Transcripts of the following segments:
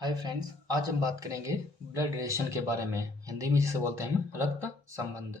Hi friends, आज हम बात करेंगे ब्लड रिलेशन के बारे में। हिंदी में जिसे बोलते हैं हम रक्त संबंध।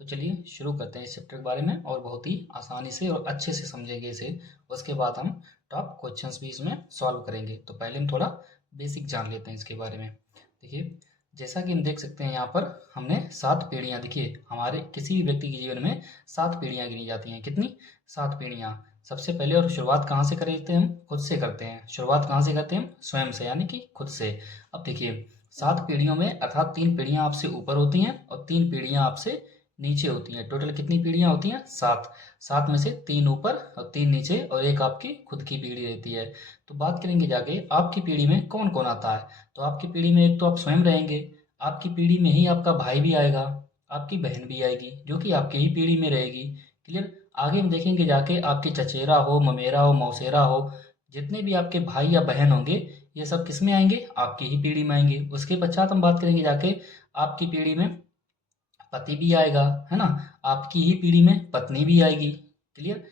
तो चलिए शुरू करते हैं इस चैप्टर के बारे में और बहुत ही आसानी से और अच्छे से समझेंगे इसे। उसके बाद हम टॉप क्वेश्चंस भी इसमें सॉल्व करेंगे। तो पहले हम थोड़ा बेसिक जान लेते हैं इसके बारे में। देखिए, जैसा कि हम देख सकते हैं यहाँ पर हमने 7 पीढ़ियाँ। देखिए, हमारे किसी भी व्यक्ति के जीवन में 7 पीढ़ियाँ गिनी जाती हैं। कितनी? 7 पीढ़ियाँ। सबसे पहले और शुरुआत कहाँ से करते हैं? हम खुद से करते हैं। शुरुआत कहाँ से करते हैं? हम स्वयं से, यानी कि खुद से। अब देखिए, 7 पीढ़ियों में अर्थात 3 पीढ़ियाँ आपसे ऊपर होती हैं और 3 पीढ़ियाँ आपसे नीचे होती हैं। टोटल कितनी पीढ़ियाँ होती हैं? 7। 7 में से 3 ऊपर और 3 नीचे और एक आपकी खुद की पीढ़ी रहती है। तो बात करेंगे जाके आपकी पीढ़ी में कौन कौन आता है। तो आपकी पीढ़ी में एक तो आप स्वयं रहेंगे। आपकी पीढ़ी में ही आपका भाई भी आएगा, आपकी बहन भी आएगी जो कि आपकी ही पीढ़ी में रहेगी। क्लियर? आगे हम देखेंगे जाके आपके चचेरा हो, ममेरा हो, मौसेरा हो, जितने भी आपके भाई या बहन होंगे ये सब किस में आएंगे? आपकी ही पीढ़ी में आएंगे। उसके पश्चात हम बात करेंगे जाके आपकी पीढ़ी में पति भी आएगा, है ना। आपकी ही पीढ़ी में पत्नी भी आएगी। क्लियर?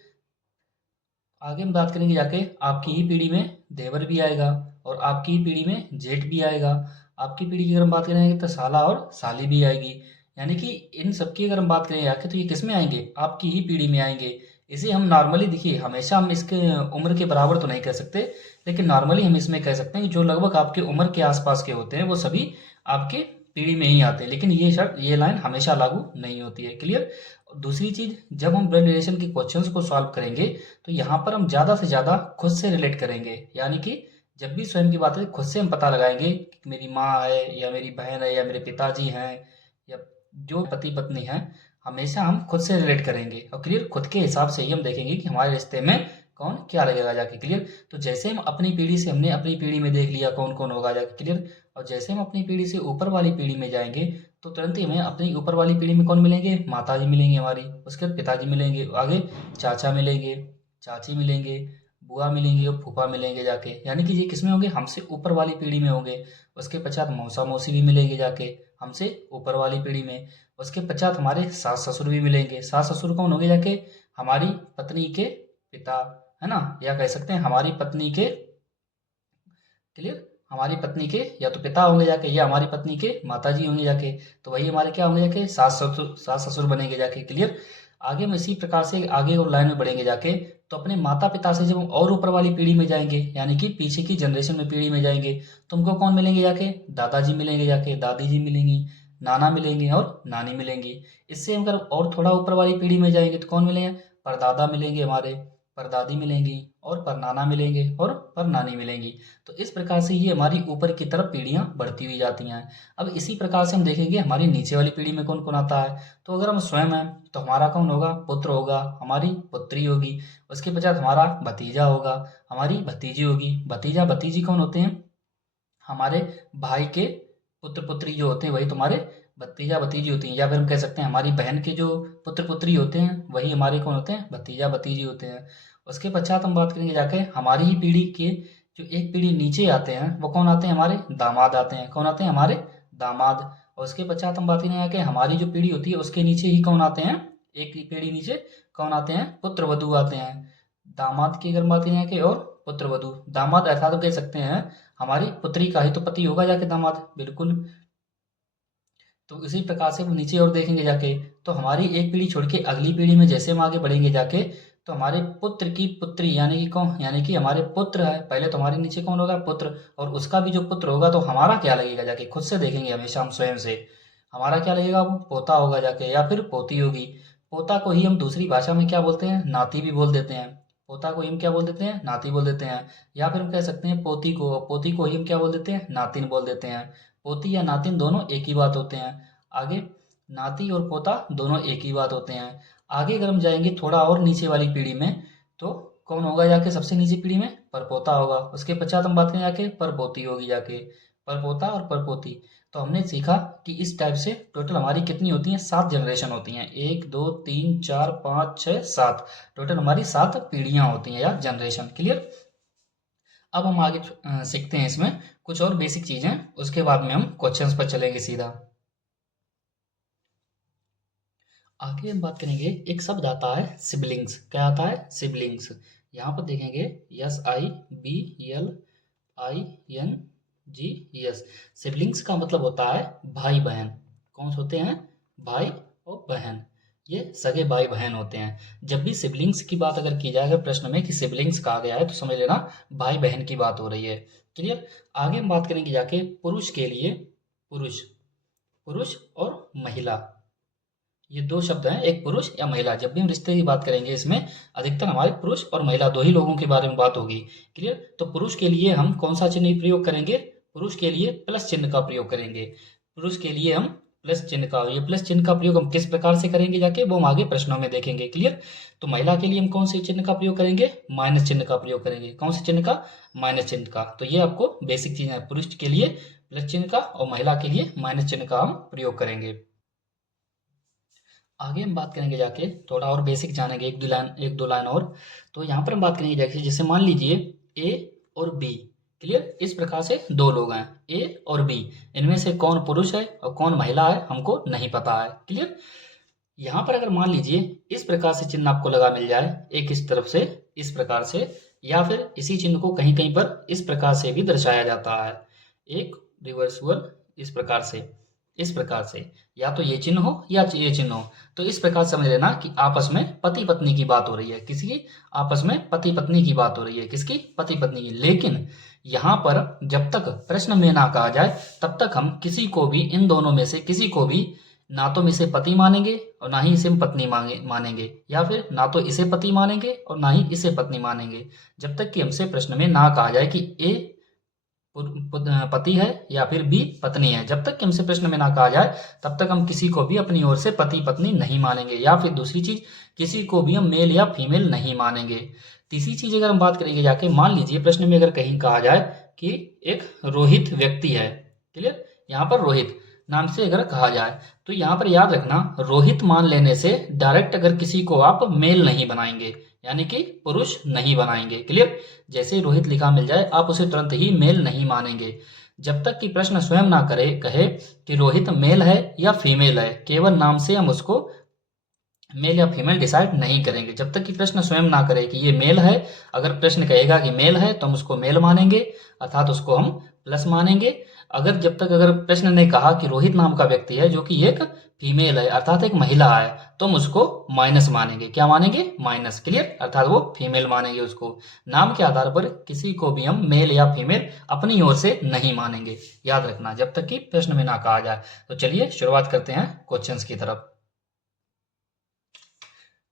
आगे हम बात करेंगे जाके आपकी ही पीढ़ी में देवर भी आएगा और आपकी ही पीढ़ी में जेठ भी आएगा। आपकी पीढ़ी की अगर हम बात करेंगे तो साला और साली भी आएगी। यानी कि इन सबकी अगर हम बात करें जाके तो ये किस में आएंगे? आपकी ही पीढ़ी में आएंगे। इसे हम नॉर्मली, देखिए, हमेशा हम इसके उम्र के बराबर तो नहीं कह सकते, लेकिन नॉर्मली हम इसमें कह सकते हैं कि जो लगभग आपके उम्र के आसपास के होते हैं वो सभी आपके पीढ़ी में ही आते हैं। लेकिन ये शर्त, ये लाइन हमेशा लागू नहीं होती है। क्लियर? दूसरी चीज, जब हम ब्लड रिलेशन के क्वेश्चंस को सॉल्व करेंगे तो यहाँ पर हम ज़्यादा से ज़्यादा खुद से रिलेट करेंगे। यानी कि जब भी स्वयं की बात है खुद से हम पता लगाएंगे कि मेरी माँ है या मेरी बहन है या मेरे पिताजी हैं या जो पति पत्नी हैं, हमेशा हम खुद से रिलेट करेंगे। और क्लियर, खुद के हिसाब से ही हम देखेंगे कि हमारे रिश्ते में कौन क्या लगेगा जाके। क्लियर? तो जैसे हम अपनी पीढ़ी से, हमने अपनी पीढ़ी में देख लिया कौन कौन होगा जाके। क्लियर? और जैसे हम अपनी पीढ़ी से ऊपर वाली पीढ़ी में जाएंगे तो तुरंत ही हमें अपनी ऊपर वाली पीढ़ी में कौन मिलेंगे? माता जी मिलेंगे हमारी। उसके बाद पिताजी मिलेंगे, आगे चाचा मिलेंगे, चाची मिलेंगे, बुआ मिलेंगी और फूफा मिलेंगे जाके। यानी कि ये किसमें होंगे? हमसे ऊपर वाली पीढ़ी में होंगे। उसके पश्चात मौसा मौसी भी मिलेंगे जाके हमसे ऊपर वाली पीढ़ी में। उसके पश्चात हमारे सास ससुर भी मिलेंगे। सास ससुर कौन होंगे जाके? हमारी पत्नी के पिता, है ना, या कह सकते हैं हमारी पत्नी के, क्लियर, हमारी पत्नी के या तो पिता होंगे जाके या हमारी पत्नी के माता जी होंगे जाके। तो वही हमारे क्या होंगे जाके? सास ससुर बनेंगे जाके। क्लियर? आगे हम इसी प्रकार से आगे और लाइन में बढ़ेंगे जाके तो अपने माता पिता से जब हम और ऊपर वाली पीढ़ी में जाएंगे, यानी कि पीछे की जनरेशन में पीढ़ी में जाएंगे, तो हमको कौन मिलेंगे जाके? दादाजी मिलेंगे जाके, दादी जी मिलेंगी, नाना मिलेंगे और नानी मिलेंगी। इससे हम अगर और थोड़ा ऊपर वाली पीढ़ी में जाएंगे तो कौन मिलेंगे? परदादा मिलेंगे हमारे, परदादी मिलेंगी और परनाना मिलेंगे और परनानी मिलेंगी। तो इस प्रकार से ये हमारी ऊपर की तरफ पीढ़ियाँ बढ़ती हुई जाती हैं। अब इसी प्रकार से हम देखेंगे हमारी नीचे वाली पीढ़ी में कौन कौन आता है। तो अगर हम स्वयं हैं तो हमारा कौन होगा? पुत्र होगा, हमारी पुत्री होगी। उसके पश्चात हमारा भतीजा होगा, हमारी भतीजी होगी। भतीजा भतीजी कौन होते हैं? हमारे भाई के पुत्र पुत्री जो होते हैं वही तुम्हारे भतीजा भतीजी होती हैं। या फिर हम कह सकते हैं हमारी बहन के जो पुत्र पुत्री होते हैं वही हमारे कौन होते हैं? भतीजा भतीजी होते हैं। उसके पश्चात हम बात करेंगे जाके हमारी ही पीढ़ी के जो एक पीढ़ी नीचे आते हैं वो कौन आते हैं? हमारे दामाद आते हैं। कौन आते हैं? हमारे दामाद। और उसके पश्चात हम बात करेंगे जाके हमारी जो पीढ़ी होती है उसके नीचे ही कौन आते हैं? एक ही पीढ़ी नीचे कौन आते हैं? पुत्र वधू आते हैं। दामाद की अगर बात करें कि और पुत्र वधू, दामाद ऐसा तो कह सकते हैं हमारी पुत्री का ही तो पति होगा जाके दामाद, बिल्कुल। तो इसी प्रकार से हम नीचे और देखेंगे जाके तो हमारी एक पीढ़ी छोड़ के अगली पीढ़ी में जैसे हम आगे बढ़ेंगे जाके तो हमारे पुत्र की पुत्री, यानी कि कौन? यानी कि हमारे पुत्र है। पहले तो हमारे नीचे कौन होगा? पुत्र। और उसका भी जो पुत्र होगा तो हमारा क्या लगेगा जाके? खुद से देखेंगे हमेशा हम स्वयं से। हमारा क्या लगेगा? वो पोता होगा जाके या फिर पोती होगी। पोता को ही हम दूसरी भाषा में क्या बोलते हैं? नाती भी बोल देते हैं। पोता को ही हम क्या बोल देते हैं? नाती बोल देते हैं। या फिर हम कह सकते हैं पोती को, पोती को ही हम क्या बोल देते हैं? नातिन बोल देते हैं। पोती या नातिन दोनों एक ही बात होते हैं। आगे नाती और पोता दोनों एक ही बात होते हैं। आगे अगर हम जाएंगे थोड़ा और नीचे वाली पीढ़ी में तो कौन होगा जाके? सबसे नीचे पीढ़ी में परपोता होगा। उसके पश्चात हम बात करें जाके परपोती होगी जाके, परपोता और परपोती। तो हमने सीखा कि इस टाइप से टोटल हमारी कितनी होती हैं? 7 जनरेशन होती हैं। 1 2 3 4 5 6 7, टोटल हमारी 7 पीढ़ियां होती हैं या जनरेशन। क्लियर? अब हम आगे सीखते हैं इसमें कुछ और बेसिक चीजें, उसके बाद में हम क्वेश्चंस पर चलेंगे सीधा। आगे हम बात करेंगे, एक शब्द आता है सिबलिंग्स। क्या आता है? सिबलिंग्स। यहाँ पर देखेंगे SIBLINGS। जी यस। सिबलिंग्स का मतलब होता है भाई बहन। कौन से होते हैं? भाई और बहन। ये सगे भाई बहन होते हैं। जब भी सिबलिंग्स की बात अगर की जाए अगर प्रश्न में कि सिबलिंग्स कहा गया है तो समझ लेना भाई बहन की बात हो रही है। क्लियर। आगे हम बात करेंगे जाके पुरुष के लिए। पुरुष, पुरुष और महिला, ये दो शब्द हैं, एक पुरुष या महिला। जब भी हम रिश्ते की बात करेंगे इसमें अधिकतर हमारे पुरुष और महिला दो ही लोगों के बारे में बात होगी। क्लियर। तो पुरुष के लिए हम कौन सा चिन्ह प्रयोग करेंगे? पुरुष के लिए प्लस चिन्ह का प्रयोग करेंगे। पुरुष के लिए हम प्लस चिन्ह का, ये प्लस चिन्ह का प्रयोग हम किस प्रकार से करेंगे जाके वो हम आगे प्रश्नों में देखेंगे। क्लियर। तो महिला के लिए हम कौन से चिन्ह का प्रयोग करेंगे? माइनस चिन्ह का प्रयोग करेंगे। कौन से चिन्ह का? माइनस चिन्ह का। तो ये आपको बेसिक चीज है, पुरुष के लिए प्लस चिन्ह का और महिला के लिए माइनस चिन्ह का हम प्रयोग करेंगे। आगे हम बात करेंगे जाके थोड़ा और बेसिक जानेंगे, एक दो लाइन और। तो यहाँ पर हम बात करेंगे जाके जैसे मान लीजिए ए और बी। क्लियर। इस प्रकार से दो लोग हैं ए और बी, इनमें से कौन पुरुष है और कौन महिला है हमको नहीं पता है। क्लियर। यहाँ पर अगर मान लीजिए इस प्रकार से चिन्ह आपको लगा मिल जाए, एक इस तरफ से इस प्रकार से, या फिर इसी चिन्ह को कहीं कहीं पर इस प्रकार से भी दर्शाया जाता है, एक रिवर्सुअल इस प्रकार से, इस प्रकार से, या तो ये चिन्ह हो या ये चिन्ह हो। तो इस प्रकार समझ लेना कि आपस में पति पत्नी की बात हो रही है, किसकी? आपस में पति पत्नी की बात हो रही है, किसकी? पति पत्नी की। लेकिन यहाँ पर जब तक प्रश्न में ना कहा जाए तब तक हम किसी को भी, इन दोनों में से किसी को भी ना तो हम इसे पति मानेंगे और ना ही इसे हम पत्नी मानेंगे, या फिर ना तो इसे पति मानेंगे और ना ही इसे पत्नी मानेंगे, जब तक कि हमसे प्रश्न में ना कहा जाए कि ए पति है या फिर बी पत्नी है। जब तक कि हमसे प्रश्न में ना कहा जाए तब तक हम किसी को भी अपनी ओर से पति पत्नी नहीं मानेंगे, या फिर दूसरी चीज किसी को भी हम मेल या फीमेल नहीं मानेंगे। तीसरी चीज अगर हम बात करेंगे जाके, मान लीजिए प्रश्न में अगर कहीं कहा जाए कि एक रोहित व्यक्ति है। क्लियर। यहाँ पर रोहित नाम से अगर कहा जाए तो यहाँ पर याद रखना रोहित मान लेने से डायरेक्ट अगर किसी को आप मेल नहीं बनाएंगे, यानी कि पुरुष नहीं बनाएंगे। क्लियर। जैसे ही रोहित लिखा मिल जाए आप उसे तुरंत ही मेल नहीं मानेंगे, जब तक कि प्रश्न स्वयं ना करे कहे कि रोहित मेल है या फीमेल है। केवल नाम से हम उसको मेल या फीमेल डिसाइड नहीं करेंगे, जब तक कि प्रश्न स्वयं ना करे कि ये मेल है। अगर प्रश्न कहेगा कि मेल है तो हम उसको मेल मानेंगे, अर्थात उसको हम प्लस मानेंगे। अगर जब तक अगर प्रश्न ने कहा कि रोहित नाम का व्यक्ति है जो कि एक फीमेल है अर्थात एक महिला है, तो हम उसको माइनस मानेंगे। क्या मानेंगे? माइनस। क्लियर। अर्थात वो फीमेल मानेंगे उसको। नाम के आधार पर किसी को भी हम मेल या फीमेल अपनी ओर से नहीं मानेंगे, याद रखना, जब तक कि प्रश्न में ना कहा जाए। तो चलिए शुरुआत करते हैं क्वेश्चंस की तरफ।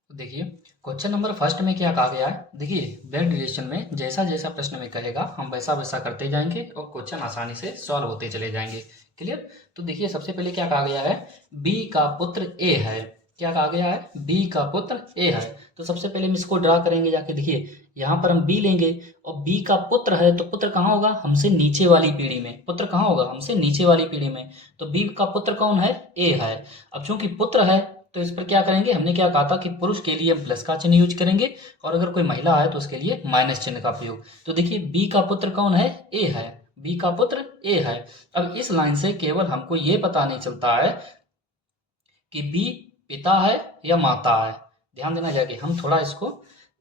तो देखिए क्वेश्चन नंबर फर्स्ट में क्या कहा गया है। देखिए ब्लड रिलेशन में जैसा जैसा प्रश्न में कहेगा हम वैसा वैसा करते जाएंगे और क्वेश्चन आसानी से सॉल्व होते चले जाएंगे। क्लियर। तो देखिए सबसे पहले क्या कहा गया है, बी का पुत्र ए है। क्या कहा गया है? बी का पुत्र ए है। तो सबसे पहले हम इसको ड्रा करेंगे जाके। देखिए यहाँ पर हम बी लेंगे और बी का पुत्र है तो पुत्र कहाँ होगा? हमसे नीचे वाली पीढ़ी में। पुत्र कहाँ होगा? हमसे नीचे वाली पीढ़ी में। तो बी का पुत्र कौन है? ए है। अब चूंकि पुत्र है तो इस पर क्या करेंगे, हमने क्या कहा था कि पुरुष के लिए हम प्लस का चिन्ह यूज करेंगे और अगर कोई महिला है तो उसके लिए माइनस चिन्ह का प्रयोग। तो देखिए बी का पुत्र कौन है? ए है। बी का पुत्र ए है। अब इस लाइन से केवल हमको ये पता नहीं चलता है कि बी पिता है या माता है। ध्यान देना जाके हम थोड़ा इसको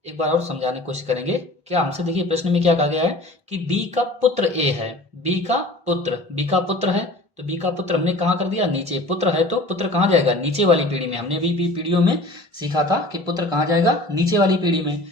एक बार और समझाने की कोशिश करेंगे। क्या हमसे देखिए प्रश्न में क्या कहा गया है कि बी का पुत्र ए है। बी का पुत्र, बी का पुत्र है तो बी का पुत्र हमने कहाँ कर दिया? नीचे। पुत्र है तो पुत्र कहाँ जाएगा? नीचे वाली पीढ़ी में। हमने भी पीढ़ियों में सीखा था कि पुत्र कहाँ जाएगा? नीचे वाली पीढ़ी में,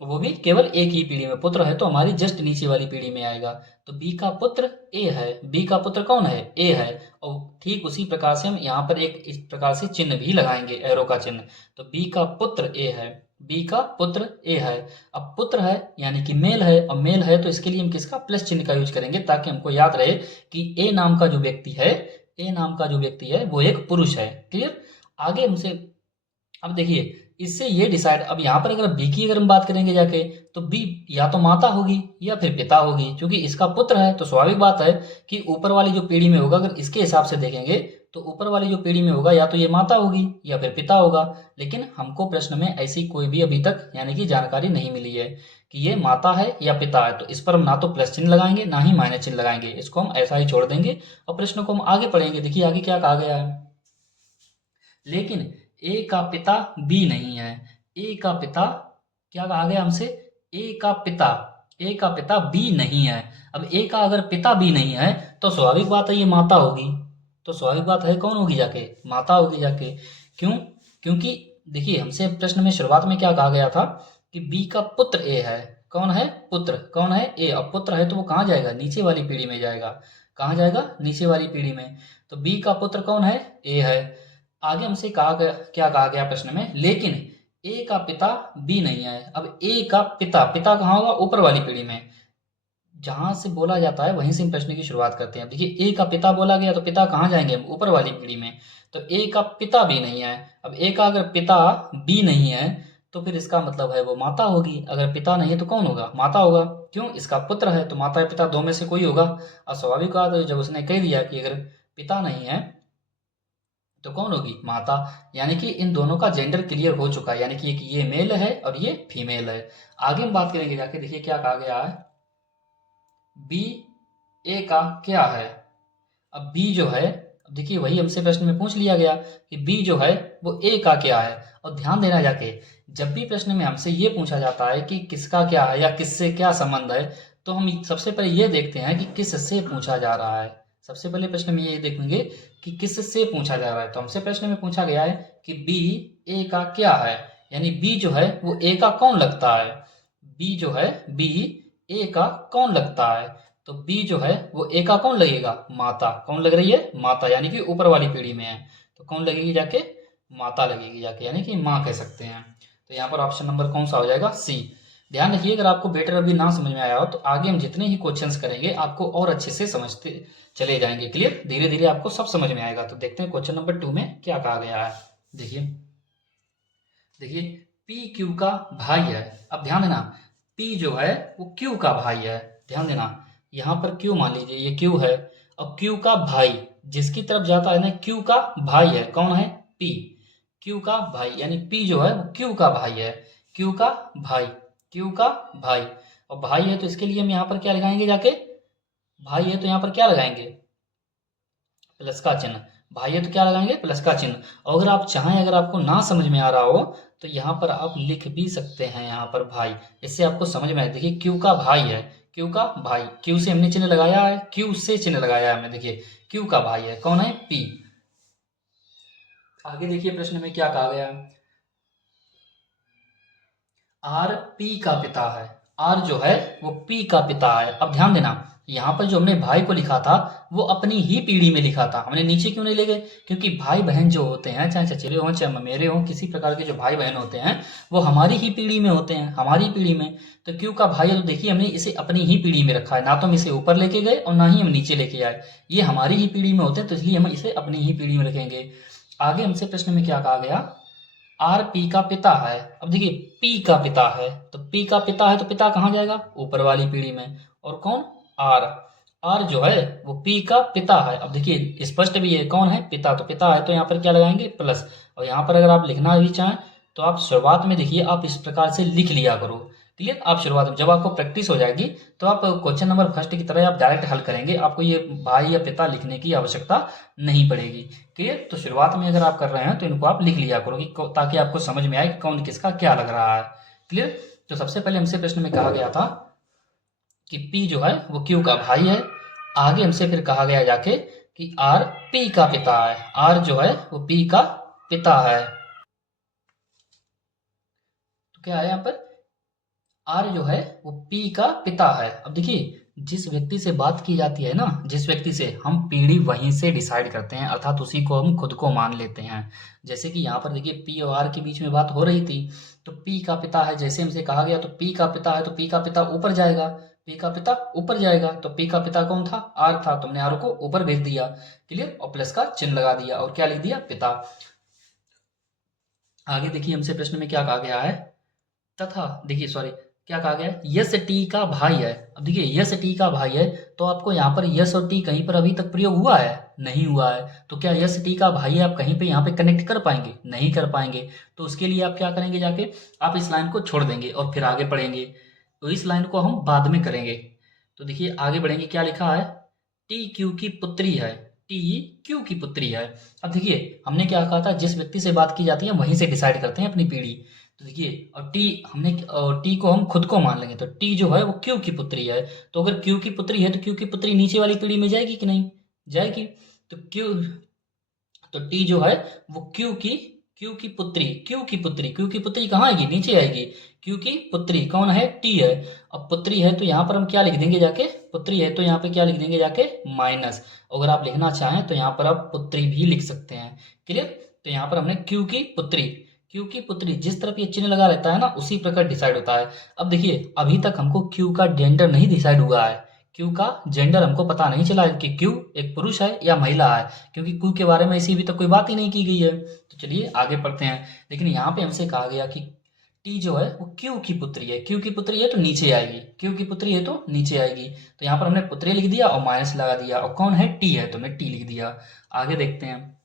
वो भी केवल एक ही पीढ़ी में। पुत्र है तो हमारी जस्ट नीचे वाली पीढ़ी में आएगा। तो बी का पुत्र ए है। बी का पुत्र कौन है? ए है। और ठीक उसी प्रकार से हम यहाँ पर एक इस प्रकार से चिन्ह भी लगाएंगे, एरो का चिन्ह। तो बी का पुत्र ए है। बी का पुत्र ए है। अब पुत्र है यानी कि मेल है, और मेल है तो इसके लिए हम किसका? प्लस चिन्ह का यूज करेंगे ताकि हमको याद रहे कि ए नाम का जो व्यक्ति है, ए नाम का जो व्यक्ति है वो एक पुरुष है। क्लियर। आगे हमसे अब देखिए इससे ये डिसाइड, अब यहाँ पर अगर बी की अगर हम बात करेंगे जाके तो बी या तो माता होगी या फिर पिता होगी। क्योंकि इसका पुत्र है तो स्वाभाविक बात है कि ऊपर वाली जो पीढ़ी में होगा, अगर इसके हिसाब से देखेंगे तो ऊपर वाली जो पीढ़ी में होगा या तो ये माता होगी या फिर पिता होगा। लेकिन हमको प्रश्न में ऐसी कोई भी अभी तक यानी कि जानकारी नहीं मिली है कि ये माता है या पिता है। तो इस पर हम ना तो प्लस चिन्ह लगाएंगे ना ही माइनस चिन्ह लगाएंगे, इसको हम ऐसा ही छोड़ देंगे और प्रश्न को हम आगे पढ़ेंगे। देखिए आगे क्या कहा गया है। लेकिन ए का पिता बी नहीं है। ए का पिता क्या कहा गया हमसे? ए का पिता ए का पिता बी नहीं है। अब ए का अगर पिता बी नहीं है तो स्वाभाविक बात है ये माता होगी। तो स्वाभाविक बात है कौन होगी जाके, माता होगी जाके। क्यों? क्योंकि देखिए हमसे प्रश्न में शुरुआत में क्या कहा गया था कि बी का पुत्र ए है। कौन है? पुत्र। कौन है? ए। अब पुत्र है तो वो कहाँ जाएगा? नीचे वाली पीढ़ी में जाएगा। कहाँ जाएगा? नीचे वाली पीढ़ी में। तो बी का पुत्र कौन है? ए है। आगे हमसे कहा गया, क्या कहा गया प्रश्न में, लेकिन ए का पिता बी नहीं है। अब ए का पिता, पिता कहाँ होगा? ऊपर वाली पीढ़ी में। जहां से बोला जाता है वहीं से हम प्रश्न की शुरुआत करते हैं। देखिए ए का पिता बोला गया तो पिता कहाँ जाएंगे? ऊपर वाली पीढ़ी में। तो ए का पिता भी नहीं है। अब ए का अगर पिता बी नहीं है तो फिर इसका मतलब है वो माता होगी। अगर पिता नहीं है तो कौन होगा? माता होगा। क्यों? इसका पुत्र है तो माता या पिता दो में से कोई होगा। अब स्वाभाविक बात है जब उसने कह दिया कि अगर पिता नहीं है तो कौन होगी? माता। यानी कि इन दोनों का जेंडर क्लियर हो चुका है, यानी कि एक ये मेल है और ये फीमेल है। आगे हम बात करेंगे जाके, देखिए क्या कहा गया है, बी ए का क्या है। अब बी जो है, अब देखिए वही हमसे प्रश्न में पूछ लिया गया कि बी जो है वो ए का क्या है। और ध्यान देना जाके, जब भी प्रश्न में हमसे ये पूछा जाता है कि किसका क्या है या किससे क्या संबंध है, तो हम सबसे पहले ये देखते हैं कि किससे पूछा जा रहा है। सबसे पहले प्रश्न में ये देखेंगे कि किससे पूछा जा रहा है। तो हमसे प्रश्न में पूछा गया है कि बी ए का क्या है, यानी बी जो है वो ए का कौन लगता है। बी जो है, बी ए का कौन लगता है। तो बी जो है वो ए का कौन लगेगा? माता। कौन लग रही है? माता, यानी कि ऊपर वाली पीढ़ी में है तो कौन लगेगी जाके? माता लगेगी जाके, यानी कि माँ कह सकते हैं। तो यहाँ पर ऑप्शन नंबर कौन सा हो जाएगा? सी। ध्यान रखिए अगर आपको बेटर अभी ना समझ में आया हो तो आगे हम जितने ही क्वेश्चंस करेंगे आपको और अच्छे से समझते चले जाएंगे। क्लियर? धीरे धीरे आपको सब समझ में आएगा। तो देखते हैं क्वेश्चन नंबर 2 में क्या कहा गया है। देखिए देखिए पी क्यू का भाई है। अब ध्यान देना, पी जो है वो क्यू का भाई है। ध्यान देना, यहाँ पर क्यू मान लीजिए ये क्यू है और क्यू का भाई जिसकी तरफ जाता है ना, क्यू का भाई है। कौन है? पी। क्यू का भाई यानी पी जो है वो क्यू का भाई है। क्यू का भाई, क्यू का भाई। और भाई है तो इसके लिए हम यहाँ पर क्या लगाएंगे जाके? भाई है तो यहाँ पर क्या लगाएंगे? प्लस का चिन्ह। भाई है तो क्या लगाएंगे? प्लस का चिन्ह। और अगर आप चाहें, अगर आपको ना समझ में आ रहा हो तो यहाँ पर आप लिख भी सकते हैं यहाँ पर भाई, इससे आपको समझ में आए। देखिए क्यू का भाई है, क्यू का भाई, क्यू से हमने चिन्ह लगाया है, क्यू से चिन्ह लगाया है हमने। देखिए क्यू का भाई है, कौन है? पी। आगे देखिए प्रश्न में क्या कहा गया है, आर पी का पिता है। आर जो है वो पी का पिता है। अब ध्यान देना, यहाँ पर जो हमने भाई को लिखा था वो अपनी ही पीढ़ी में लिखा था। हमने नीचे क्यों नहीं ले गए? क्योंकि भाई बहन जो होते हैं, चाहे चचेरे हों चाहे ममेरे हों, किसी प्रकार के जो भाई बहन होते हैं वो हमारी ही पीढ़ी में होते हैं, हमारी पीढ़ी में। तो क्यों का भाई है तो देखिए हमने इसे अपनी ही पीढ़ी में रखा है, ना तो हम इसे ऊपर लेके गए और ना ही हम नीचे लेके आए। ये हमारी ही पीढ़ी में होते हैं तो इसलिए हम इसे अपनी ही पीढ़ी में रखेंगे। आगे हमसे प्रश्न में क्या कहा गया, आर पी का पिता है। अब देखिए पी का पिता है तो पी का पिता है तो पिता कहाँ जाएगा? ऊपर वाली पीढ़ी में। और कौन? आर। आर जो है वो पी का पिता है। अब देखिए स्पष्ट भी है कौन है? पिता। तो पिता है तो यहाँ पर क्या लगाएंगे? प्लस। और यहाँ पर अगर आप लिखना भी चाहें तो आप शुरुआत में देखिए आप इस प्रकार से लिख लिया करो। क्लियर? आप शुरुआत में जब आपको प्रैक्टिस हो जाएगी तो आप क्वेश्चन नंबर फर्स्ट की तरह आप डायरेक्ट हल करेंगे, आपको ये भाई या पिता लिखने की आवश्यकता नहीं पड़ेगी। क्लियर? तो शुरुआत में अगर आप कर रहे हैं तो इनको आप लिख लिया करो कि ताकि आपको समझ में आए कि कौन किसका क्या लग रहा है। क्लियर? तो सबसे पहले हमसे प्रश्न में कहा गया था कि पी जो है वो क्यू का भाई है। आगे हमसे फिर कहा गया जाके कि आर पी का पिता है। आर जो है वो पी का पिता है। तो क्या है यहाँ पर? आर जो है वो पी का पिता है। अब देखिए जिस व्यक्ति से बात की जाती है ना, जिस व्यक्ति से, हम पीढ़ी वहीं से डिसाइड करते हैं, अर्थात उसी को हम खुद को मान लेते हैं। जैसे कि यहाँ पर देखिए पी और आर के बीच में बात हो रही थी तो पी का पिता है, जैसे हमसे कहा गया तो पी का पिता है तो पी का पिता ऊपर जाएगा। पी का पिता ऊपर जाएगा तो पी का पिता कौन था? आर था। तुमने आर को ऊपर भेज दिया। क्लियर? और प्लस का चिन्ह लगा दिया और क्या लिख दिया? पिता। आगे देखिए हमसे प्रश्न में क्या कहा गया है, तथा देखिए सॉरी क्या कहा गया है, यस टी का भाई है। अब देखिए यस टी का भाई है तो आपको यहाँ पर यस और टी कहीं पर अभी तक प्रयोग हुआ है? नहीं हुआ है। तो क्या यस टी का भाई है आप कहीं पे यहाँ पे कनेक्ट कर पाएंगे? नहीं कर पाएंगे। तो उसके लिए आप क्या करेंगे, जाके आप इस लाइन को छोड़ देंगे और फिर आगे पढ़ेंगे। तो इस लाइन को हम बाद में करेंगे। तो देखिए आगे बढ़ेंगे, क्या लिखा है, टी क्यू की पुत्री है। टी क्यू की पुत्री है। अब देखिए हमने क्या कहा था, जिस व्यक्ति से बात की जाती है वहीं से डिसाइड करते हैं अपनी पीढ़ी। तो देखिए, और टी को हम खुद को मान लेंगे, तो टी जो है वो क्यू की पुत्री है। तो अगर क्यू की पुत्री है तो क्यू की पुत्री नीचे वाली पीढ़ी में जाएगी कि नहीं? जाएगी। तो टी जो है वो क्यू की पुत्री कहाँ आएगी? नीचे आएगी। क्यू की पुत्री कौन है? टी है। अब पुत्री है तो यहाँ पर हम क्या लिख देंगे जाके? पुत्री है तो यहाँ पे क्या लिख देंगे जाके? माइनस। अगर आप लिखना चाहें तो यहाँ पर आप पुत्री भी लिख सकते हैं। क्लियर? तो यहाँ पर हमने क्यू की पुत्री जिस तरफ ये चिन्ह लगा रहता है ना, उसी प्रकार डिसाइड होता है। अब देखिए, अभी तक हमको क्यू का जेंडर नहीं डिसाइड हुआ है। क्यू का जेंडर हमको पता नहीं चला है कि क्यू एक पुरुष है या महिला है, क्योंकि क्यू के बारे में ऐसी अभी तक कोई बात ही नहीं की गई है। तो चलिए आगे पढ़ते हैं। लेकिन यहाँ पे हमसे कहा गया कि टी जो है वो क्यू की पुत्री है। क्यू की पुत्री है तो नीचे आएगी। क्यू की पुत्री है तो नीचे आएगी। तो यहाँ पर हमने पुत्री लिख दिया और माइनस लगा दिया, और कौन है? टी है, तो हमने टी लिख दिया। आगे देखते हैं।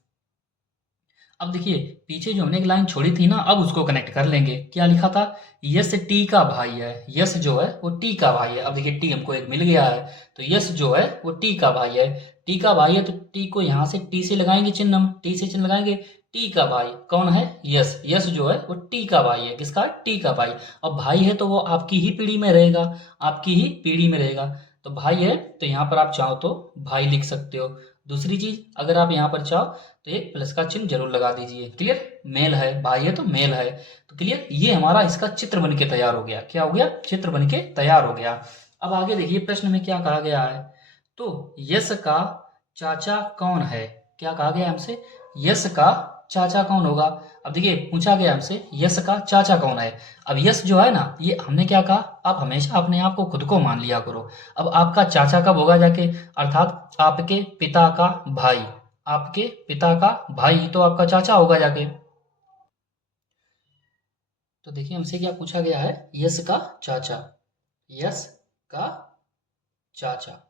अब देखिए, पीछे जो हमने एक लाइन छोड़ी थी ना, अब उसको कनेक्ट कर लेंगे। क्या लिखा था? यस टी का भाई है। यस जो है वो टी का भाई है। अब देखिए, टी हमको एक मिल गया है, तो यस जो है वो टी का भाई है। टी का भाई है तो टी को यहाँ से टी से लगाएंगे चिन्ह, हम टी से चिन्ह लगाएंगे। टी का भाई कौन है? यस। यस जो है वो टी का भाई है। किसका? टी का भाई। अब भाई है तो वो आपकी ही पीढ़ी में रहेगा, आपकी ही पीढ़ी में रहेगा। तो भाई है तो यहाँ पर आप चाहो तो भाई लिख सकते हो। दूसरी चीज, अगर आप यहाँ पर चाहो तो एक प्लस का चिन्ह जरूर लगा दीजिए। क्लियर? मेल है, भाई है तो मेल है। तो क्लियर, ये हमारा इसका चित्र बन के तैयार हो गया। क्या हो गया? चित्र बन के तैयार हो गया। अब आगे देखिए, प्रश्न में क्या कहा गया है। तो यश का चाचा कौन है? क्या कहा गया हमसे? यश का चाचा कौन होगा? अब देखिए, पूछा गया हमसे यश का चाचा कौन है। अब यश जो है ना, ये हमने क्या कहा? आप हमेशा अपने आप को खुद को मान लिया करो। अब आपका चाचा कब होगा जाके? अर्थात आपके पिता का भाई। आपके पिता का भाई तो आपका चाचा होगा जाके। तो देखिए, हमसे क्या पूछा गया है? यश का चाचा। यश का चाचा।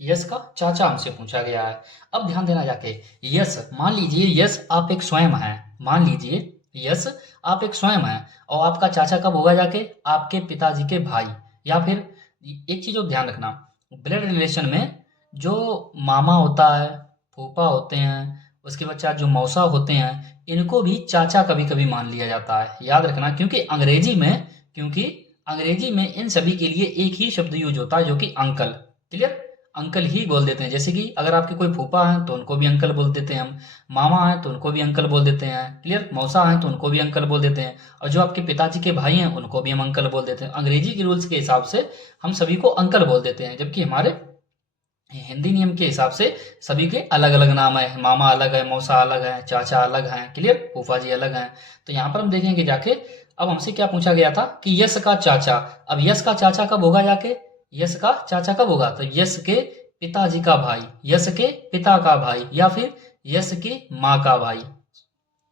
यश का चाचा हमसे पूछा गया है। अब ध्यान देना जाके, यश, मान लीजिए यश आप एक स्वयं हैं। मान लीजिए यश आप एक स्वयं हैं, और आपका चाचा कब होगा जाके? आपके पिताजी के भाई। या फिर एक चीज और ध्यान रखना, ब्लड रिलेशन में जो मामा होता है, फूफा होते हैं, उसके बाद जो मौसा होते हैं, इनको भी चाचा कभी कभी मान लिया जाता है। याद रखना, क्योंकि अंग्रेजी में इन सभी के लिए एक ही शब्द यूज होता है, जो कि अंकल। क्लियर? अंकल ही बोल देते हैं। जैसे कि अगर आपके कोई फूफा हैं तो उनको भी अंकल बोल देते हैं हम, मामा हैं तो उनको भी अंकल बोल देते हैं। क्लियर? मौसा हैं तो उनको भी अंकल बोल देते हैं, और जो आपके पिताजी के भाई हैं उनको भी हम अंकल बोल देते हैं। अंग्रेजी के रूल्स के हिसाब से हम सभी को अंकल बोल देते हैं, जबकि हमारे हिंदी नियम के हिसाब से सभी के अलग अलग नाम है। मामा अलग है, मौसा अलग है, चाचा अलग हैं। क्लियर? फूफा जी अलग हैं। तो यहाँ पर हम देखेंगे जाके, अब हमसे क्या पूछा गया था कि यश का चाचा। अब यश का चाचा कब होगा जाके? यश का चाचा कब होगा? तो यश के पिताजी का भाई, यश के पिता का भाई, या फिर यश की माँ का भाई।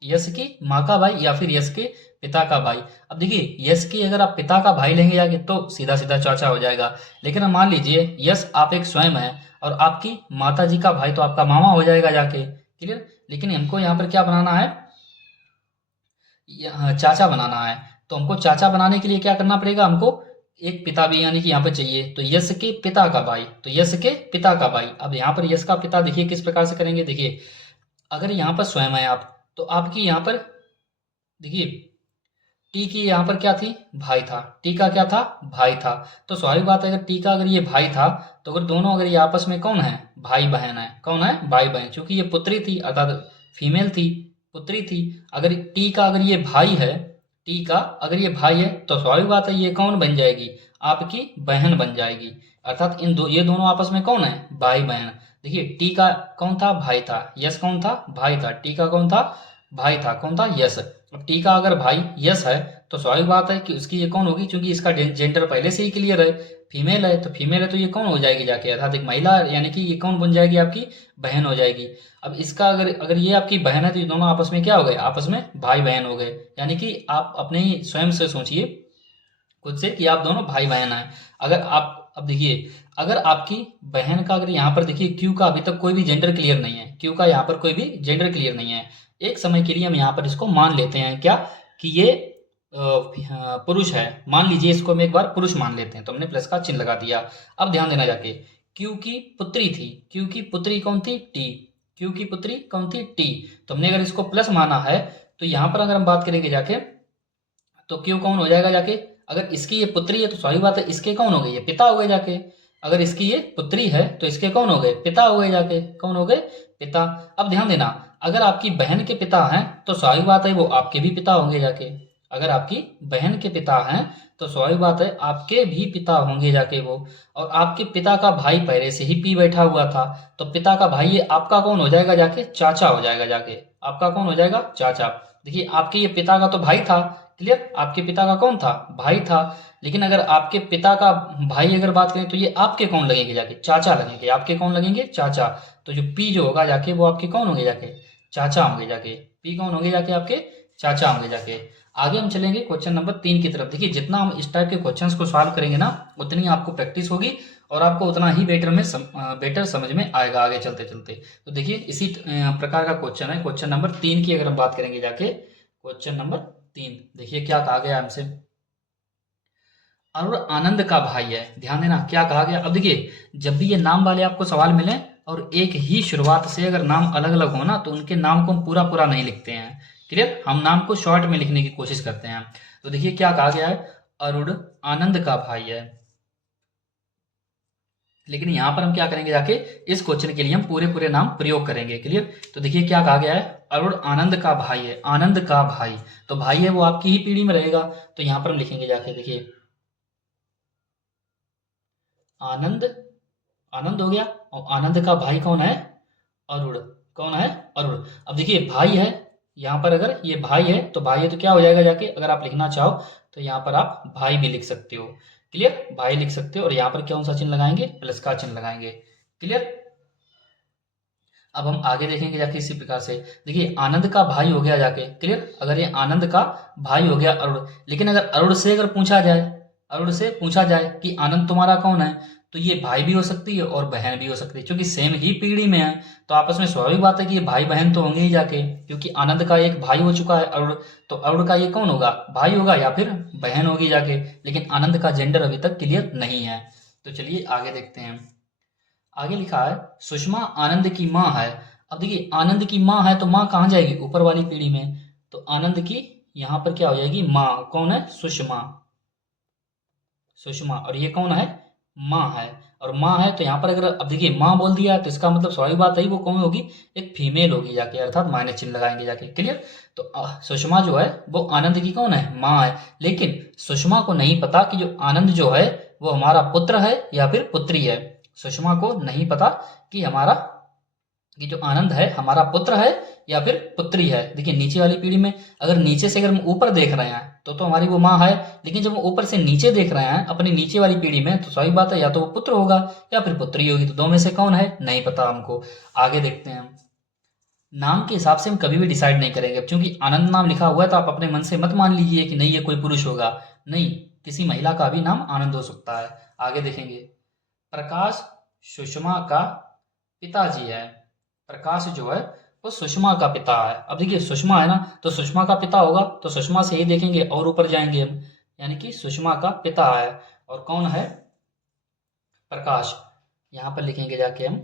यश की माँ का भाई या फिर यश के पिता का भाई। अब देखिए, यश की अगर आप पिता का भाई लेंगे जाके तो सीधा सीधा चाचा हो जाएगा। लेकिन अब मान लीजिए यश आप एक स्वयं है, और आपकी माता जी का भाई तो आपका मामा हो जाएगा जाके। क्लियर? लेकिन हमको यहाँ पर क्या बनाना है? चाचा बनाना है। तो हमको चाचा बनाने के लिए क्या करना पड़ेगा? हमको एक पिता भी यानी कि यहाँ पे चाहिए। तो यश के पिता का भाई, तो यश के पिता का भाई। अब यहाँ पर यश का पिता देखिए किस प्रकार से करेंगे। देखिए, अगर यहाँ पर स्वयं है आप, तो आपकी यहाँ पर देखिए, टी की यहाँ पर क्या थी? भाई था। टी का क्या था? भाई था। तो स्वाभाविक बात है, अगर टी का अगर ये भाई था, तो अगर दोनों अगर ये आपस में कौन है? भाई बहन है। कौन है? भाई बहन। क्योंकि ये पुत्री थी, अर्थात फीमेल थी, पुत्री थी। अगर टी का अगर ये भाई है, टी का अगर ये भाई है, तो स्वाभाविक बात है ये कौन बन जाएगी? आपकी बहन बन जाएगी। अर्थात ये दोनों आपस में कौन है? भाई बहन। देखिए, टी का कौन था? भाई था। यश कौन था? भाई था। टी का कौन था? भाई था। कौन था? यश। अब टी का अगर भाई यश है, तो स्वाभाविक बात है कि उसकी ये कौन होगी? क्योंकि इसका जेंडर पहले से ही क्लियर है, फीमेल है। तो फीमेल है तो ये कौन हो जाएगी जाके? अर्थात एक महिला, यानी कि ये कौन बन जाएगी? आपकी बहन हो जाएगी। अब इसका अगर अगर ये आपकी बहन है, तो ये दोनों आपस में क्या हो गए? आपस में भाई बहन हो गए। यानी कि आप अपने ही स्वयं से सोचिए खुद से कि आप दोनों भाई बहन हैं। अगर आप अब देखिए, अगर आपकी बहन का अगर यहाँ पर देखिए, क्यू का अभी तक कोई भी जेंडर क्लियर नहीं है। क्यू का यहाँ पर कोई भी जेंडर क्लियर नहीं है। एक समय के लिए हम यहाँ पर इसको मान लेते हैं क्या, कि ये पुरुष है। मान लीजिए इसको हम एक बार पुरुष मान लेते हैं, तो हमने प्लस का चिन्ह लगा दिया। अब ध्यान देना जाके, क्यू की पुत्री थी। क्यू की पुत्री कौन थी? टी। क्यू की पुत्री कौन थी? टी। तो हमने अगर इसको प्लस माना है, तो यहाँ पर अगर हम बात करेंगे जाके, तो क्यों कौन हो जाएगा जाके, अगर इसकी ये पुत्री है तो सही बात है इसके कौन हो गए, ये पिता हो गए जाके। अगर इसकी ये पुत्री है तो इसके कौन हो गए, पिता हो गए जाके, कौन हो गए, पिता। अब ध्यान देना, अगर आपकी बहन के पिता हैं तो स्वाभाविक बात है वो आपके भी पिता होंगे जाके। अगर आपकी बहन के पिता हैं तो स्वाभाविक बात है आपके भी पिता होंगे जाके वो। और आपके पिता का भाई पहले से ही पी बैठा हुआ था, तो पिता का भाई ये आपका कौन हो जाएगा जाके, चाचा हो जाएगा जाके। आपका कौन हो जाएगा, चाचा। देखिए आपके ये पिता का तो भाई था, क्लियर, आपके पिता का कौन था, भाई था। लेकिन अगर आपके पिता का भाई अगर बात करें तो ये आपके कौन लगेंगे जाके, चाचा लगेंगे। आपके कौन लगेंगे, चाचा। तो जो पी जो होगा जाके वो आपके कौन होंगे जाके, चाचा होंगे जाके। पी कौन होंगे जाके, आपके चाचा होंगे जाके। आगे हम चलेंगे क्वेश्चन नंबर 3 की तरफ। देखिए जितना हम इस टाइप के क्वेश्चंस को सॉल्व करेंगे ना उतनी आपको प्रैक्टिस होगी और आपको उतना ही बेटर समझ में आएगा आगे चलते चलते। तो देखिए इसी प्रकार का क्वेश्चन है, क्वेश्चन नंबर 3 की अगर हम बात करेंगे जाके, क्वेश्चन नंबर 3 देखिए क्या कहा गया हमसे। अरुण आनंद का भाई है, ध्यान देना क्या कहा गया। अब देखिए जब भी ये नाम वाले आपको सवाल मिले और एक ही शुरुआत से अगर नाम अलग अलग हो ना तो उनके नाम को हम पूरा पूरा नहीं लिखते हैं, क्लियर, हम नाम को शॉर्ट में लिखने की कोशिश करते हैं। तो देखिए क्या कहा गया है, अरुण आनंद का भाई है। लेकिन यहां पर हम क्या करेंगे जाके, इस क्वेश्चन के लिए हम पूरे पूरे नाम प्रयोग करेंगे, क्लियर। तो देखिए क्या कहा गया है, अरुण आनंद का भाई है, आनंद का भाई, तो भाई है वो आपकी ही पीढ़ी में रहेगा। तो यहां पर हम लिखेंगे जाके, देखिए आनंद, आनंद हो गया, और आनंद का भाई कौन है, अरुण, कौन है, अरुण। अब देखिए भाई है, यहाँ पर अगर ये भाई है तो भाई है तो क्या हो जाएगा जाके, अगर आप लिखना चाहो तो यहाँ पर आप भाई भी लिख सकते हो, क्लियर, भाई लिख सकते हो। और यहाँ पर कौन सा चिन्ह लगाएंगे, प्लस का चिन्ह लगाएंगे, क्लियर। अब हम आगे देखेंगे जाके इसी प्रकार से। देखिए आनंद का भाई हो गया जाके, क्लियर, अगर ये आनंद का भाई हो गया अरुण। लेकिन अगर अरुण से अगर पूछा जाए, अरुण से पूछा जाए कि आनंद तुम्हारा कौन है, तो ये भाई भी हो सकती है और बहन भी हो सकती है, क्योंकि सेम ही पीढ़ी में है तो आपस में स्वाभाविक बात है कि ये भाई बहन तो होंगे ही जाके। क्योंकि आनंद का एक भाई हो चुका है अरुण, तो अरुण का ये कौन होगा, भाई होगा या फिर बहन होगी जाके। लेकिन आनंद का जेंडर अभी तक क्लियर नहीं है। तो चलिए आगे देखते हैं। आगे लिखा है सुषमा आनंद की माँ है। अब देखिए आनंद की माँ है तो माँ कहाँ जाएगी, ऊपर वाली पीढ़ी में। तो आनंद की यहाँ पर क्या हो जाएगी, माँ, कौन है, सुषमा, सुषमा। और ये कौन है, माँ है। और माँ है तो यहाँ पर अगर अब देखिए माँ बोल दिया तो इसका मतलब स्वाभाविक बात है वो कौन होगी, एक फीमेल होगी जाके, अर्थात माइनस चिन्ह लगाएंगे जाके, क्लियर। तो सुषमा जो है वो आनंद की कौन है, माँ है। लेकिन सुषमा को नहीं पता कि जो आनंद जो है वो हमारा पुत्र है या फिर पुत्री है। सुषमा को नहीं पता कि हमारा, कि जो आनंद है हमारा पुत्र है या फिर पुत्री है। देखिए नीचे वाली पीढ़ी में अगर नीचे से अगर हम ऊपर देख रहे हैं तो हमारी वो माँ है। लेकिन जब हम ऊपर से नीचे देख रहे हैं अपनी नीचे वाली पीढ़ी में तो सही बात है या तो वो पुत्र होगा या फिर पुत्री होगी। तो दो में से कौन है, नहीं पता हमको। आगे देखते हैं। नाम के हिसाब से हम कभी भी डिसाइड नहीं करेंगे, क्योंकि आनंद नाम लिखा हुआ है तो आप अपने मन से मत मान लीजिए कि नहीं ये कोई पुरुष होगा, नहीं, किसी महिला का भी नाम आनंद हो सकता है। आगे देखेंगे। प्रकाश सुषमा का पिताजी है, प्रकाश जो है वो सुषमा का पिता है। अब देखिए सुषमा है ना तो सुषमा का पिता होगा तो सुषमा से ही देखेंगे और ऊपर जाएंगे हम, यानी कि सुषमा का पिता है। और कौन है, प्रकाश, यहाँ पर लिखेंगे जाके हम,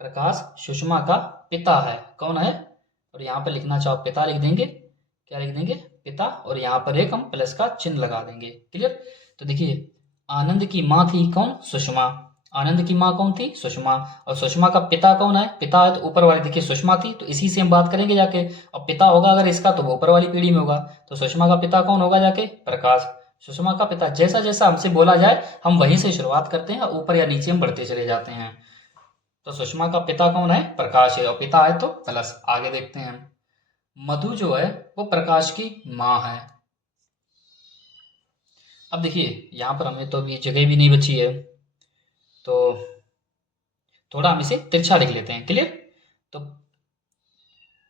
प्रकाश सुषमा का पिता है, कौन है। और यहाँ पर लिखना चाहो पिता लिख देंगे, क्या लिख देंगे, पिता। और यहाँ पर एक हम प्लस का चिन्ह लगा देंगे, क्लियर। तो देखिए आनंद की माँ थी कौन, सुषमा, आनंद की माँ कौन थी, सुषमा। और सुषमा का पिता कौन है, पिता है तो ऊपर वाली देखिए सुषमा थी तो इसी से हम बात करेंगे जाके। और पिता होगा अगर इसका तो वो ऊपर वाली पीढ़ी में होगा, तो सुषमा का पिता कौन होगा जाके, प्रकाश। सुषमा का पिता, जैसा जैसा हमसे बोला जाए हम वहीं से शुरुआत करते हैं, ऊपर या नीचे हम बढ़ते चले जाते हैं। तो सुषमा का पिता कौन है, प्रकाश है, और पिता है तो प्लस। आगे देखते हैं। मधु जो है वो प्रकाश की माँ है। अब देखिए यहाँ पर हमें तो अभी जगह भी नहीं बची है तो थोड़ा हम इसे तिरछा लिख लेते हैं, क्लियर। तो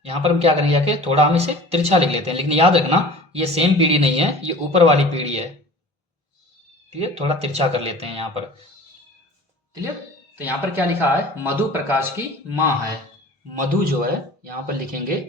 यहाँ पर हम क्या करेंगे जाके, थोड़ा हम इसे तिरछा लिख लेते हैं। लेकिन याद रखना ये सेम पीढ़ी नहीं है, ये ऊपर वाली पीढ़ी है, क्लियर। थोड़ा तिरछा कर लेते हैं यहाँ पर, क्लियर। तो यहाँ पर क्या लिखा है, मधु प्रकाश की माँ है। मधु जो है यहाँ पर लिखेंगे,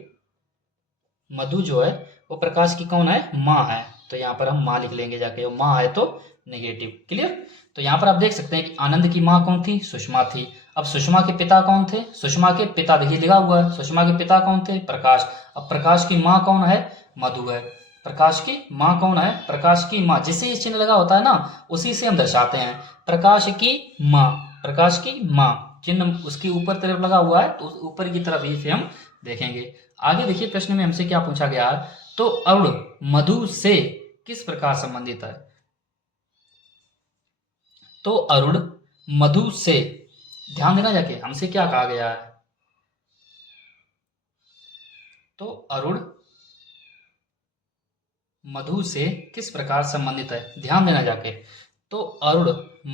मधु जो है वो प्रकाश की कौन है, माँ है। तो यहाँ पर हम माँ लिख लेंगे जाके, वो माँ है तो नेगेटिव, क्लियर। तो यहाँ पर आप देख सकते हैं कि आनंद की माँ कौन थी, सुषमा थी। अब सुषमा के पिता कौन थे, सुषमा के पिता देखिए लिखा हुआ है, सुषमा के पिता कौन थे, प्रकाश। अब प्रकाश की माँ कौन है, मधु है। प्रकाश की माँ कौन है? प्रकाश की माँ, जिससे ये चिन्ह लगा होता है ना उसी से हम दर्शाते हैं। प्रकाश की माँ, प्रकाश की माँ चिन्ह उसके ऊपर तरफ लगा हुआ है तो उस ऊपर की तरफ ही से हम देखेंगे। आगे देखिए प्रश्न में हमसे क्या पूछा गया है, तो अरुण मधु से किस प्रकार संबंधित है? तो अरुण मधु से, ध्यान देना जाके हमसे क्या कहा गया है, तो अरुण मधु से किस प्रकार संबंधित है, ध्यान देना जाके। तो अरुण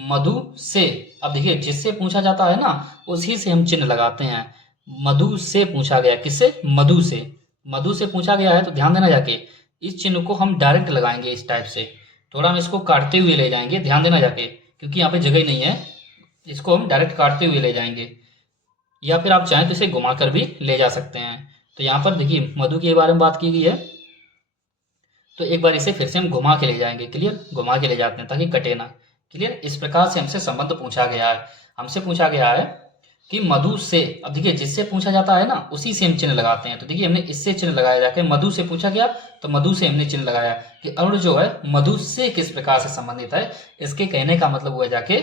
मधु से, अब देखिए जिससे पूछा जाता है ना उसी से हम चिन्ह लगाते हैं। मधु से पूछा गया, किससे? मधु से, मधु से पूछा गया है तो ध्यान देना जाके इस चिन्ह को हम डायरेक्ट लगाएंगे इस टाइप से, थोड़ा हम इसको काटते हुए ले जाएंगे, ध्यान देना जाके, क्योंकि यहाँ पे जगह नहीं है, इसको हम डायरेक्ट काटते हुए ले जाएंगे, या फिर आप चाहें तो इसे घुमा कर भी ले जा सकते हैं। तो यहाँ पर देखिए मधु के बारे में बात की गई है, तो एक बार इसे फिर से हम घुमा के ले जाएंगे, क्लियर, घुमा के ले जाते हैं ताकि कटे ना, क्लियर। इस प्रकार से हमसे संबंध पूछा गया है, हमसे पूछा गया है कि मधु से, अब देखिए जिससे पूछा जाता है ना उसी से हम चिन्ह लगाते हैं, तो देखिए हमने इससे चिन्ह लगाया जाके, मधु से पूछा गया तो मधु से हमने चिन्ह लगाया कि अरुण जो है मधु से किस प्रकार से संबंधित है। इसके कहने का मतलब हुआ जाके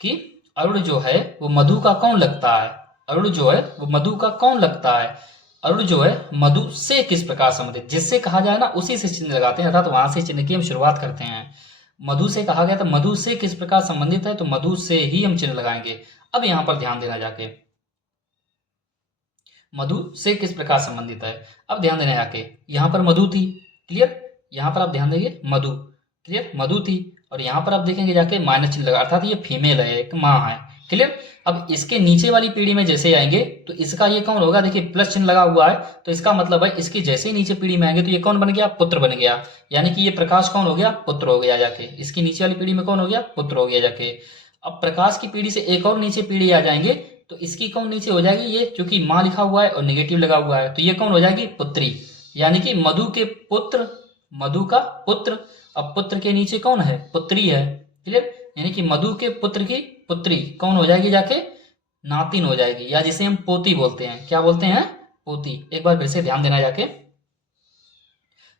कि अरुण जो है वो मधु का कौन लगता है, अरुण जो है वो मधु का कौन लगता है, अरुण जो है मधु से किस प्रकार संबंधित, जिससे कहा जाए ना उसी से चिन्ह लगाते हैं, अर्थात वहां से चिन्ह की हम शुरुआत करते हैं। मधु से कहा गया तो मधु से किस प्रकार संबंधित है, तो मधु से ही हम चिन्ह लगाएंगे। अब यहां पर ध्यान देना जाके, मधु से किस प्रकार संबंधित है, अब ध्यान देना जाके, यहां पर मधु थी, क्लियर, यहां पर आप ध्यान देंगे मधु, क्लियर, मधु थी, और यहां पर आप देखेंगे जाके माइनस चिन्ह लगा, अर्थात ये फीमेल है, एक माँ है, क्लियर। अब इसके नीचे वाली पीढ़ी में जैसे आएंगे तो इसका ये कौन होगा, देखिए प्लस चिन्ह लगा हुआ है, तो इसका मतलब है इसकी जैसे ही नीचे पीढ़ी में आएंगे तो ये कौन बन गया, पुत्र बन गया, यानी कि ये प्रकाश कौन हो गया, पुत्र हो गया जाके, इसकी नीचे वाली पीढ़ी में कौन हो गया, पुत्र हो गया जाके। अब प्रकाश की पीढ़ी से एक और नीचे पीढ़ी आ जाएंगे तो इसकी कौन नीचे हो जाएगी, ये क्योंकि माँ लिखा हुआ है और नेगेटिव लगा हुआ है तो ये कौन हो जाएगी, पुत्री, यानी कि मधु के पुत्र, मधु का पुत्र, अब पुत्र के नीचे कौन है, पुत्री है, क्लियर, यानी कि मधु के पुत्र की पुत्री कौन हो जाएगी जाके, नातिन हो जाएगी, या जिसे हम पोती बोलते हैं, क्या बोलते हैं, पोती। एक बार फिर से ध्यान देना जाके,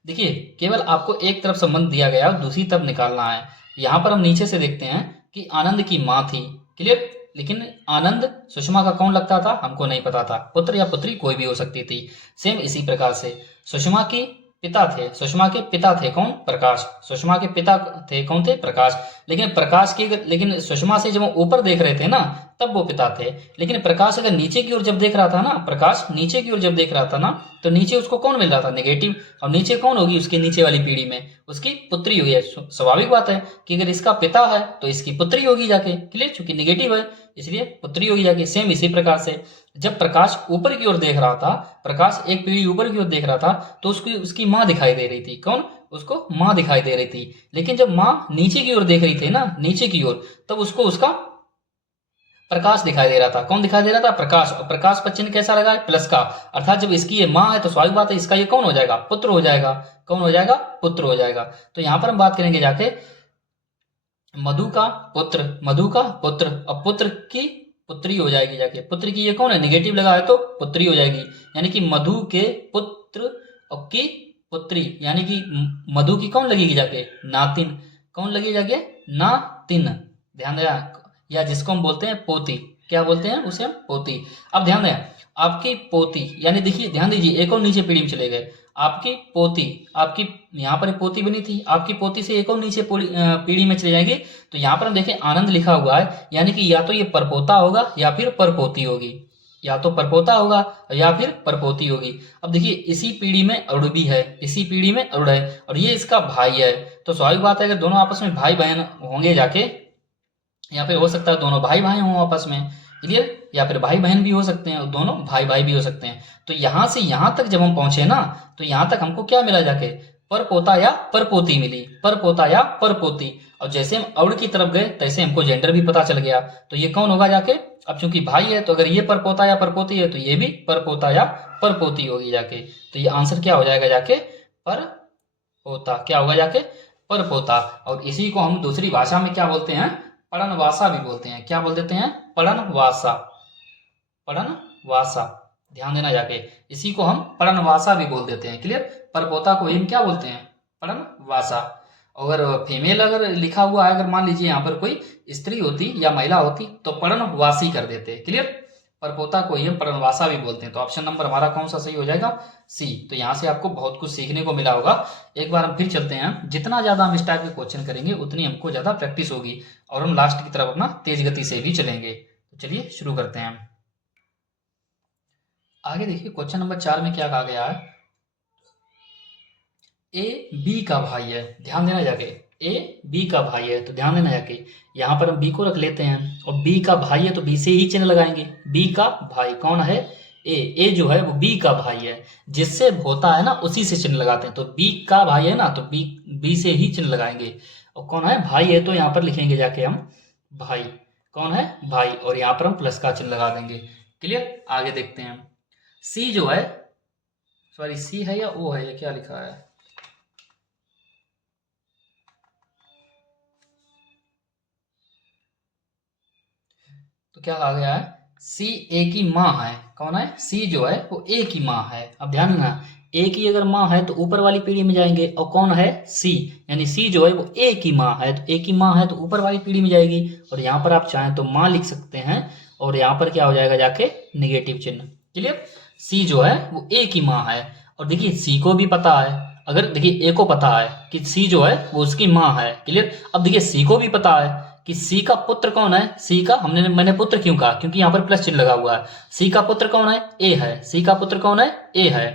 देखिए केवल आपको एक तरफ संबंध दिया गया और दूसरी तरफ निकालना है। यहां पर हम नीचे से देखते हैं कि आनंद की माँ थी, क्लियर, लेकिन आनंद सुषमा का कौन लगता था हमको नहीं पता था, पुत्र या पुत्री कोई भी हो सकती थी। सेम इसी प्रकार से सुषमा की पिता थे, सुषमा के पिता थे कौन, प्रकाश, सुषमा के पिता थे कौन थे, प्रकाश, लेकिन प्रकाश की, लेकिन सुषमा से जब वो ऊपर देख रहे थे ना तब वो पिता थे, लेकिन प्रकाश अगर नीचे की ओर जब देख रहा था ना, प्रकाश नीचे की ओर जब देख रहा था ना तो नीचे उसको कौन मिल रहा था, नेगेटिव, और नीचे कौन होगी उसके नीचे वाली पीढ़ी में, उसकी पुत्री हुई है। स्वाभाविक बात है कि अगर इसका पिता है तो इसकी पुत्री होगी जाके, क्लियर, चूंकि नेगेटिव है इसलिए पुत्री होगी जाके। सेम इसी प्रकार से जब प्रकाश ऊपर की ओर देख रहा था, प्रकाश एक पीढ़ी ऊपर की ओर देख रहा था तो उसकी उसकी माँ दिखाई दे रही थी, कौन, उसको माँ दिखाई दे रही थी, लेकिन जब माँ नीचे की ओर देख रही थी ना, नीचे की ओर, तब उसको उसका प्रकाश दिखाई दे रहा था, कौन दिखाई दे रहा था, प्रकाश, और प्रकाश पर चिन्ह कैसा लगा है, प्लस का, अर्थात जब इसकी ये माँ है तो स्वाभाविक बात है इसका ये कौन हो जाएगा, पुत्र हो जाएगा, कौन हो जाएगा, पुत्र हो जाएगा। तो यहां पर हम बात करेंगे जाके मधु का पुत्र, मधु का पुत्र, अब पुत्र की पुत्री हो जाएगी जाके, पुत्र की ये कौन है, नेगेटिव लगा है तो पुत्री हो जाएगी, यानी कि मधु के पुत्र और की पुत्री, यानी कि मधु की कौन लगेगी जाके, नातिन, कौन लगेगी जाके, नातिन, ध्यान देना, या जिसको हम बोलते हैं पोती, क्या बोलते हैं उसे हम, पोती। अब ध्यान दें, आपकी पोती, यानी देखिए ध्यान दीजिए एक और नीचे पीढ़ी में चले गए, आपकी पोती, आपकी यहाँ पर पोती बनी थी, आपकी पोती से एक और नीचे पीढ़ी में चले जाएंगे तो यहाँ पर हम देखें आनंद लिखा हुआ है, यानी कि या तो ये परपोता होगा या फिर परपोती होगी, या तो परपोता होगा या फिर परपोती होगी। अब देखिए इसी पीढ़ी में अरुण भी है, इसी पीढ़ी में अरुण है और ये इसका भाई है, तो स्वाभाविक बात है अगर दोनों आपस में भाई बहन होंगे जाके, या फिर हो सकता है दोनों भाई भाई हों आपस में, क्लियर, या फिर भाई बहन भी हो सकते हैं और दोनों भाई भाई भी हो सकते हैं। तो यहां से यहां तक जब हम पहुंचे ना तो यहां तक हमको क्या मिला जाके, पर पोता या पर पोती मिली, पर पोता या पर पोती, और जैसे हम अवड़ की तरफ गए तैसे हमको जेंडर भी पता चल गया, तो ये कौन होगा जाके, अब चूंकि भाई है तो अगर ये पर पोता या पर पोती है तो ये भी पर पोता या पर पोती होगी जाके, तो ये आंसर क्या हो जाएगा जाके, पर पोता, क्या होगा जाके, पर पोता। और इसी को हम दूसरी भाषा में क्या बोलते हैं, पड़नवासा भी बोलते हैं, क्या बोल देते हैं, पड़नवासा, पड़नवासा, ध्यान देना जाके, इसी को हम पड़नवासा भी बोल देते हैं, क्लियर। परपोता को हम क्या बोलते हैं, पर्णवासा। अगर फीमेल अगर लिखा हुआ है, अगर मान लीजिए यहाँ पर कोई स्त्री होती या महिला होती तो पर्णवासी कर देते। क्लियर। परपोता को ही हम पर्णवासा भी बोलते हैं। तो ऑप्शन नंबर हमारा कौन सा सही हो जाएगा? सी। तो यहाँ से आपको बहुत कुछ सीखने को मिला होगा। एक बार हम फिर चलते हैं। जितना ज़्यादा हम इस टाइप के क्वेश्चन करेंगे उतनी हमको ज़्यादा प्रैक्टिस होगी और हम लास्ट की तरफ अपना तेज गति से भी चलेंगे। तो चलिए शुरू करते हैं। आगे देखिए क्वेश्चन नंबर 4 में क्या कहा गया है। ए बी का भाई है। ध्यान देना जाके, ए बी का भाई है तो ध्यान देना जाके। यहाँ पर हम बी को रख लेते हैं और बी का भाई है तो बी से ही चिन्ह लगाएंगे। बी का भाई कौन है? ए जो है वो बी का भाई है। जिससे होता है ना उसी से चिन्ह लगाते हैं। तो बी का भाई है ना तो बी से ही चिन्ह लगाएंगे। और कौन है? भाई है तो यहाँ पर लिखेंगे जाके हम भाई। कौन है? भाई। और यहाँ पर हम प्लस का चिन्ह लगा देंगे। क्लियर। आगे देखते हैं। सी जो है, सॉरी सी है या ओ है, ये क्या लिखा है? तो क्या कहा गया है? सी ए की माँ है। कौन है? सी जो है वो ए की माँ है। अब ध्यान देना, ए की अगर माँ है तो ऊपर वाली पीढ़ी में जाएंगे। और कौन है? सी। यानी सी जो है वो ए की माँ है तो ए की माँ है तो ऊपर वाली पीढ़ी में जाएगी। और यहाँ पर आप चाहें तो माँ लिख सकते हैं और यहाँ पर क्या हो जाएगा जाके नेगेटिव चिन्ह। क्लियर। सी जो है वो ए की माँ है। और देखिए सी को भी पता है, अगर देखिए ए को पता है कि सी जो है वो उसकी माँ है। क्लियर। अब देखिए सी को भी पता है कि सी का पुत्र कौन है। सी का मैंने पुत्र क्यों कहा? क्योंकि यहाँ पर प्लस चिन्ह लगा हुआ है। सी का पुत्र कौन है? ए है। सी का पुत्र कौन है? ए है।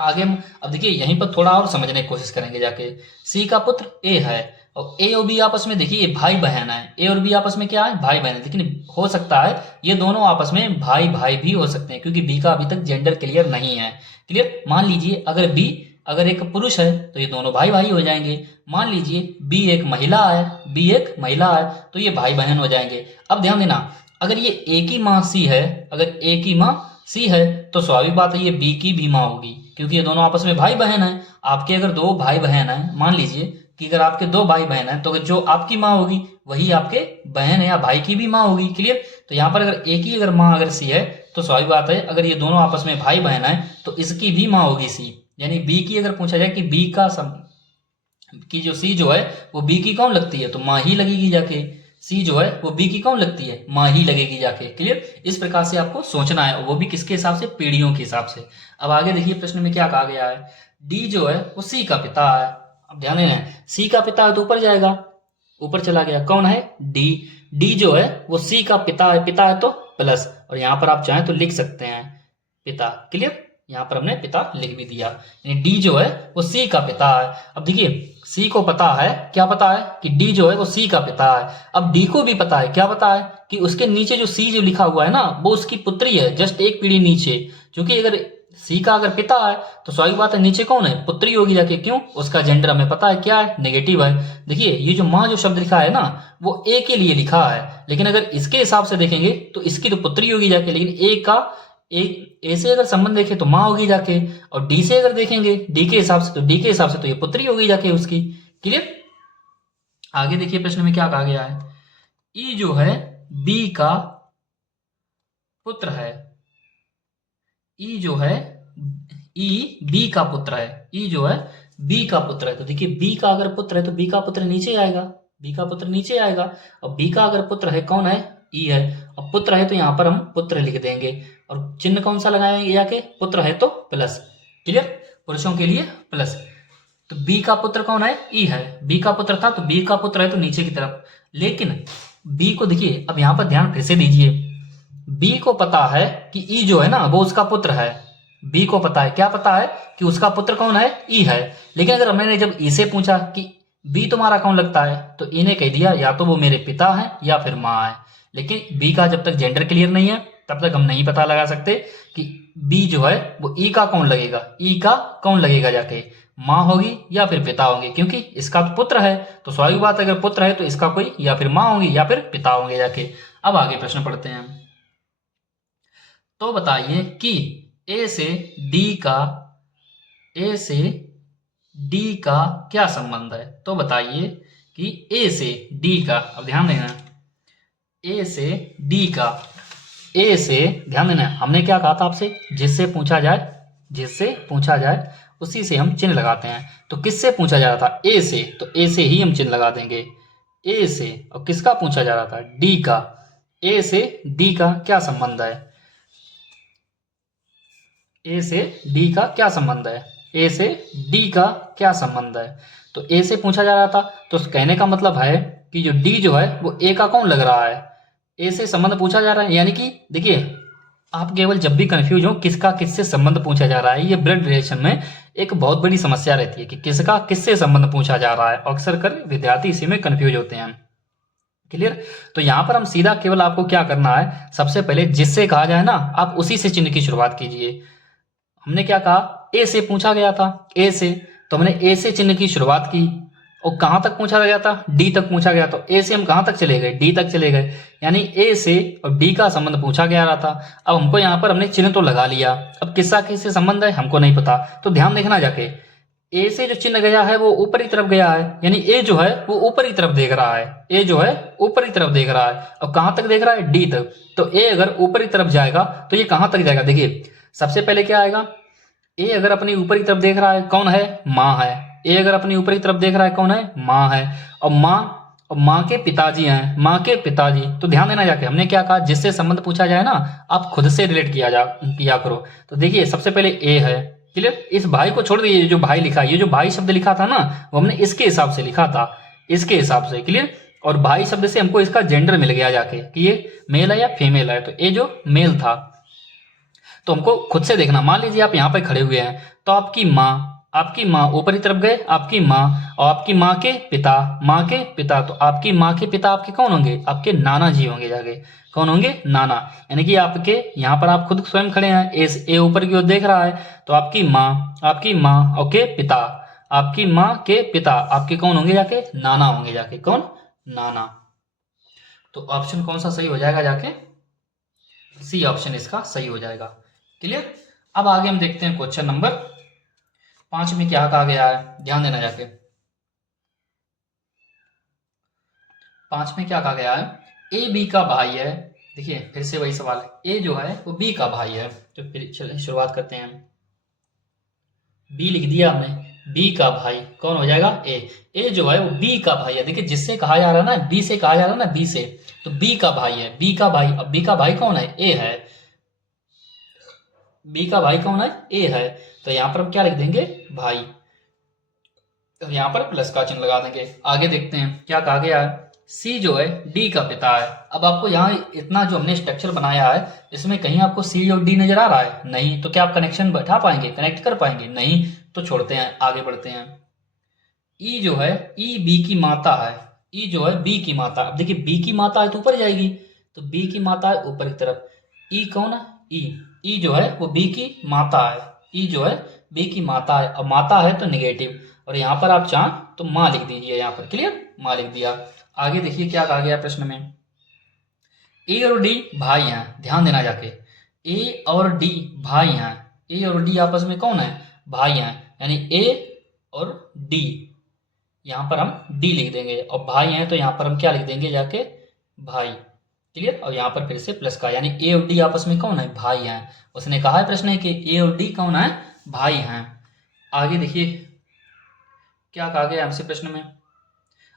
आगे हम अब देखिए यहीं पर थोड़ा और समझने की कोशिश करेंगे जाके। सी का पुत्र ए है और ए और बी आपस में देखिए भाई बहन है। ए और बी आपस में क्या है? भाई बहन है। लेकिन हो सकता है ये दोनों आपस में भाई भाई भी हो सकते हैं क्योंकि बी का अभी तक जेंडर क्लियर नहीं है। क्लियर। मान लीजिए अगर बी अगर एक पुरुष है तो ये दोनों भाई भाई हो जाएंगे। मान लीजिए बी एक महिला है, बी एक महिला है तो ये भाई बहन हो जाएंगे। अब ध्यान देना, अगर ये ए की माँ सी है, अगर ए की माँ सी है तो स्वाभाविक बात है ये बी की भी माँ होगी क्योंकि ये दोनों आपस में भाई बहन है। आपके अगर दो भाई बहन है, मान लीजिए कि अगर आपके दो भाई बहन है तो जो आपकी माँ होगी वही आपके बहन या भाई की भी माँ होगी। क्लियर। तो यहाँ पर अगर ए की अगर माँ अगर सी है तो स्वाभाविक बात है अगर ये दोनों आपस में भाई बहन है तो इसकी भी माँ होगी सी। यानी बी की अगर पूछा जाए कि बी का की जो सी जो है वो बी की कौन लगती है तो माँ ही लगेगी जाके। सी जो है वो बी की कौन लगती है? माँ ही लगेगी जाके। क्लियर। इस प्रकार से आपको सोचना है, वो भी किसके हिसाब से? पीढ़ियों के हिसाब से। अब आगे देखिए प्रश्न में क्या कहा गया है। डी जो है वो सी का पिता है। अब ध्यान देना, सी का पिता है तो ऊपर जाएगा, ऊपर चला गया। कौन है? डी। डी जो है वो सी का पिता है। पिता है तो प्लस, और यहाँ पर आप चाहें तो लिख सकते हैं पिता। क्लियर। यहाँ पर हमने पिता लिख भी दिया। यानी डी जो है वो सी का पिता है। अब देखिए सी को पता है, क्या पता है? कि डी जो है वो सी का पिता है। अब डी को भी पता है, क्या पता है? कि उसके नीचे जो सी जो लिखा हुआ है ना वो उसकी पुत्री है, जस्ट एक पीढ़ी नीचे। क्योंकि अगर सी का अगर पिता है तो स्वाभाविक बात है नीचे कौन है? पुत्री होगी जाके। क्यों? उसका जेंडर हमें पता है क्या है? नेगेटिव है। देखिए ये जो माँ जो शब्द लिखा है ना वो ए के लिए लिखा है, लेकिन अगर इसके हिसाब से देखेंगे तो इसकी तो पुत्री होगी जाके। लेकिन ए से अगर संबंध देखें तो माँ होगी जाके, और डी से अगर देखेंगे डी के हिसाब से तो ये पुत्री होगी जाके उसकी। क्लियर। आगे देखिए प्रश्न में क्या कहा गया है। ई जो है बी का पुत्र है। ई जो है ई बी का पुत्र है। ई जो है बी का पुत्र है। तो देखिए बी का अगर पुत्र है तो बी का पुत्र नीचे आएगा। बी का पुत्र नीचे आएगा। और बी का अगर पुत्र है कौन है? ई है। और पुत्र है तो यहाँ पर हम पुत्र लिख देंगे और चिन्ह कौन सा लगाएंगे जाके? पुत्र है तो प्लस। क्लियर। पुरुषों के लिए प्लस। तो बी का पुत्र कौन है? ई है। बी का पुत्र था तो बी का पुत्र है तो नीचे की तरफ। लेकिन बी को देखिए, अब यहाँ पर ध्यान फिर से दीजिए। बी को पता है कि ई जो है ना वो उसका पुत्र है। बी को पता है, क्या पता है? कि उसका पुत्र कौन है? ई है। लेकिन अगर मैंने जब ई से पूछा कि बी तुम्हारा कौन लगता है तो ई ने कह दिया या तो वो मेरे पिता है या फिर माँ है। लेकिन बी का जब तक जेंडर क्लियर नहीं है तब तक हम नहीं पता लगा सकते कि बी जो है वो ई का कौन लगेगा। ई का कौन लगेगा जाके? माँ होगी या फिर पिता होंगे, क्योंकि इसका तो पुत्र है तो स्वाभाविक बात है अगर पुत्र है तो इसका कोई या फिर माँ होगी या फिर पिता होंगे जाके। अब आगे प्रश्न पढ़ते हैं। तो बताइए कि ए से डी का क्या संबंध है। तो बताइए कि ए से डी का, अब ध्यान देना, ए से डी का, ए से ध्यान देना, हमने क्या कहा था आपसे? जिससे पूछा जाए उसी से हम चिन्ह लगाते हैं। तो किससे पूछा जा रहा था? ए से, तो ए से ही हम चिन्ह लगा देंगे, ए से। और किसका पूछा जा रहा था? डी का। ए से डी का क्या संबंध है? ए से डी का क्या संबंध है? ए से डी का क्या संबंध है? तो ए से पूछा जा रहा था, तो कहने का मतलब है कि जो डी जो है वो ए का कौन लग रहा है? ए से संबंध पूछा जा रहा है। यानी कि देखिए, आप केवल जब भी कंफ्यूज हो किसका किससे संबंध पूछा जा रहा है, ये ब्लड रिलेशन में एक बहुत बड़ी समस्या रहती है कि किसका किससे संबंध पूछा जा रहा है। अक्सर कर विद्यार्थी इसी में कंफ्यूज होते हैं। क्लियर? तो यहाँ पर हम सीधा केवल आपको क्या करना है, सबसे पहले जिससे कहा जाए ना, आप उसी से चिन्ह की शुरुआत कीजिए। हमने क्या कहा? ए से पूछा गया था, ए से, तो हमने ए से चिन्ह की शुरुआत की। और कहाँ तक पूछा गया था? डी तक पूछा गया। तो ए से हम कहाँ तक चले गए? डी तक चले गए। यानी ए से और डी का संबंध पूछा गया रहा था। अब हमको यहाँ पर हमने चिन्ह तो लगा लिया, अब किसका किससे संबंध है हमको नहीं पता। तो ध्यान देखना जाके, ए से जो चिन्ह गया है वो ऊपरी तरफ गया है, यानी ए जो है वो ऊपरी तरफ देख रहा है। ए जो है ऊपरी तरफ देख रहा है। अब कहाँ तक देख रहा है? डी तक। तो ए अगर ऊपरी तरफ जाएगा तो ये कहाँ तक जाएगा? देखिए, सबसे पहले क्या आएगा? ए अगर अपनी ऊपरी तरफ देख रहा है, कौन है? माँ है। ए अगर अपनी ऊपरी तरफ देख रहा है, कौन है? माँ है। और माँ के पिताजी हैं, माँ के पिताजी। तो ध्यान देना जाके, हमने क्या कहा? जिससे संबंध पूछा जाए ना, आप खुद से रिलेट किया करो। तो देखिए, सबसे पहले ए है। क्लियर? इस भाई को छोड़ दीजिए, जो भाई लिखा है, ये जो भाई शब्द लिखा था ना, वो हमने इसके हिसाब से लिखा था, इसके हिसाब से। क्लियर? और भाई शब्द से हमको इसका जेंडर मिल गया जाके कि ये मेल है या फीमेल है। तो ये जो मेल था, तो हमको खुद से देखना। मान लीजिए आप यहाँ पे खड़े हुए हैं, तो आपकी माँ ऊपरी तरफ गए, आपकी माँ, और आपकी माँ के पिता, तो आपकी माँ के पिता आपके कौन होंगे? आपके नाना जी होंगे जाके। कौन होंगे? नाना। यानी कि आपके यहाँ पर आप खुद स्वयं खड़े हैं, ए ऊपर की ओर देख रहा है, तो आपकी माँ और के पिता, आपकी माँ के पिता आपके कौन होंगे जाके? नाना होंगे जाके। कौन? नाना। तो ऑप्शन कौन सा सही हो जाएगा जाके? सी ऑप्शन इसका सही हो जाएगा। क्लियर? अब आगे हम देखते हैं क्वेश्चन नंबर 5 में क्या कहा गया है, ध्यान देना जाके। 5 में क्या कहा गया है? ए बी का भाई है। देखिए, फिर से वही सवाल है, ए जो है वो बी का भाई है। तो फिर चलिए शुरुआत करते हैं। बी लिख दिया हमने, बी का भाई कौन हो जाएगा? ए जो है वो बी का भाई है। देखिए, जिससे कहा जा रहा है ना, बी से कहा जा रहा है ना, बी से, तो बी का भाई है, बी का भाई। अब बी का भाई कौन है? ए है। बी का भाई कौन है? ए है। तो यहां पर हम क्या लिख देंगे? भाई। तो यहां पर प्लस का चिन्ह लगा देंगे। आगे देखते हैं क्या कहा गया है। सी जो है डी का पिता है। अब आपको यहाँ इतना जो हमने स्ट्रक्चर बनाया है, इसमें कहीं आपको सी और डी नजर आ रहा है? नहीं। तो क्या आप कनेक्शन बैठा पाएंगे, कनेक्ट कर पाएंगे? नहीं। तो छोड़ते हैं, आगे बढ़ते हैं। ई जो है, ई बी की माता है। ई जो है बी की माता। अब देखिए, बी की माता है तो ऊपर जाएगी, तो बी की माता है ऊपर की तरफ। ई कौन है? ई जो है वो बी की माता है। ई जो है बी की माता है, और माता है तो निगेटिव। और यहाँ पर आप चाहें तो माँ लिख दीजिए यहाँ पर। क्लियर? माँ लिख दिया। आगे देखिए क्या कहा गया प्रश्न में। ए और डी भाई हैं, ध्यान देना जाके। ए और डी भाई हैं। ए और डी आपस में कौन है? भाई हैं। यानी ए और डी, यहाँ पर हम डी लिख देंगे, और भाई हैं तो यहाँ पर हम क्या लिख देंगे जाके? भाई। क्लियर? और यहाँ पर फिर से प्लस का, यानी ए और डी आपस में कौन है? भाई हैं। उसने कहा है प्रश्न है कि ए और डी कौन है? भाई हैं। आगे देखिए क्या कहा गया हमसे प्रश्न में।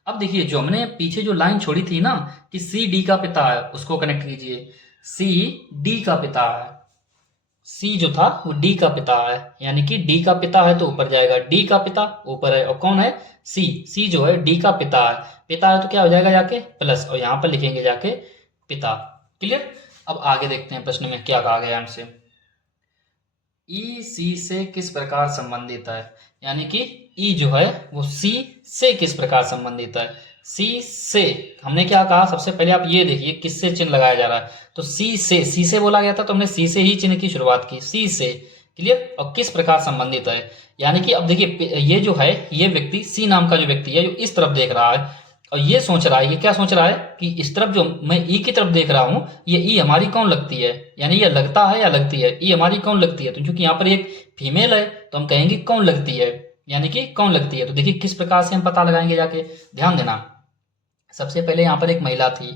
अब देखिए, जो हमने पीछे जो लाइन छोड़ी थी ना कि सी डी का पिता है, उसको कनेक्ट कीजिए। सी डी का पिता है। सी जो था वो डी का पिता है, यानी कि डी का पिता है तो ऊपर जाएगा, डी का पिता ऊपर है। और कौन है? सी जो है डी का पिता है। पिता है तो क्या हो जाएगा जाके? प्लस, और यहां पर लिखेंगे जाके पिता। क्लियर? अब आगे देखते हैं प्रश्न में क्या कहा गया हमसे। ई सी से किस प्रकार संबंधित है? यानी कि ई जो है वो सी से किस प्रकार संबंधित है? सी से हमने क्या कहा? सबसे पहले आप ये देखिए किससे चिन्ह लगाया जा रहा है। तो सी से बोला गया था, तो हमने सी से ही चिन्ह की शुरुआत की, सी से। क्लियर? और किस प्रकार संबंधित है, यानी कि अब देखिए, ये जो है, ये व्यक्ति सी नाम का जो व्यक्ति है, जो इस तरफ देख रहा है और ये सोच रहा है, ये क्या सोच रहा है कि इस तरफ जो मैं ई की तरफ देख रहा हूं, ये ई हमारी कौन लगती है, यानी ये लगता है या लगती है? ई हमारी कौन लगती है? तो क्योंकि यहाँ पर एक फीमेल है तो हम कहेंगे कौन लगती है, यानी कि कौन लगती है। तो देखिए किस प्रकार से हम पता लगाएंगे जाके, ध्यान देना। सबसे पहले यहाँ पर एक महिला थी।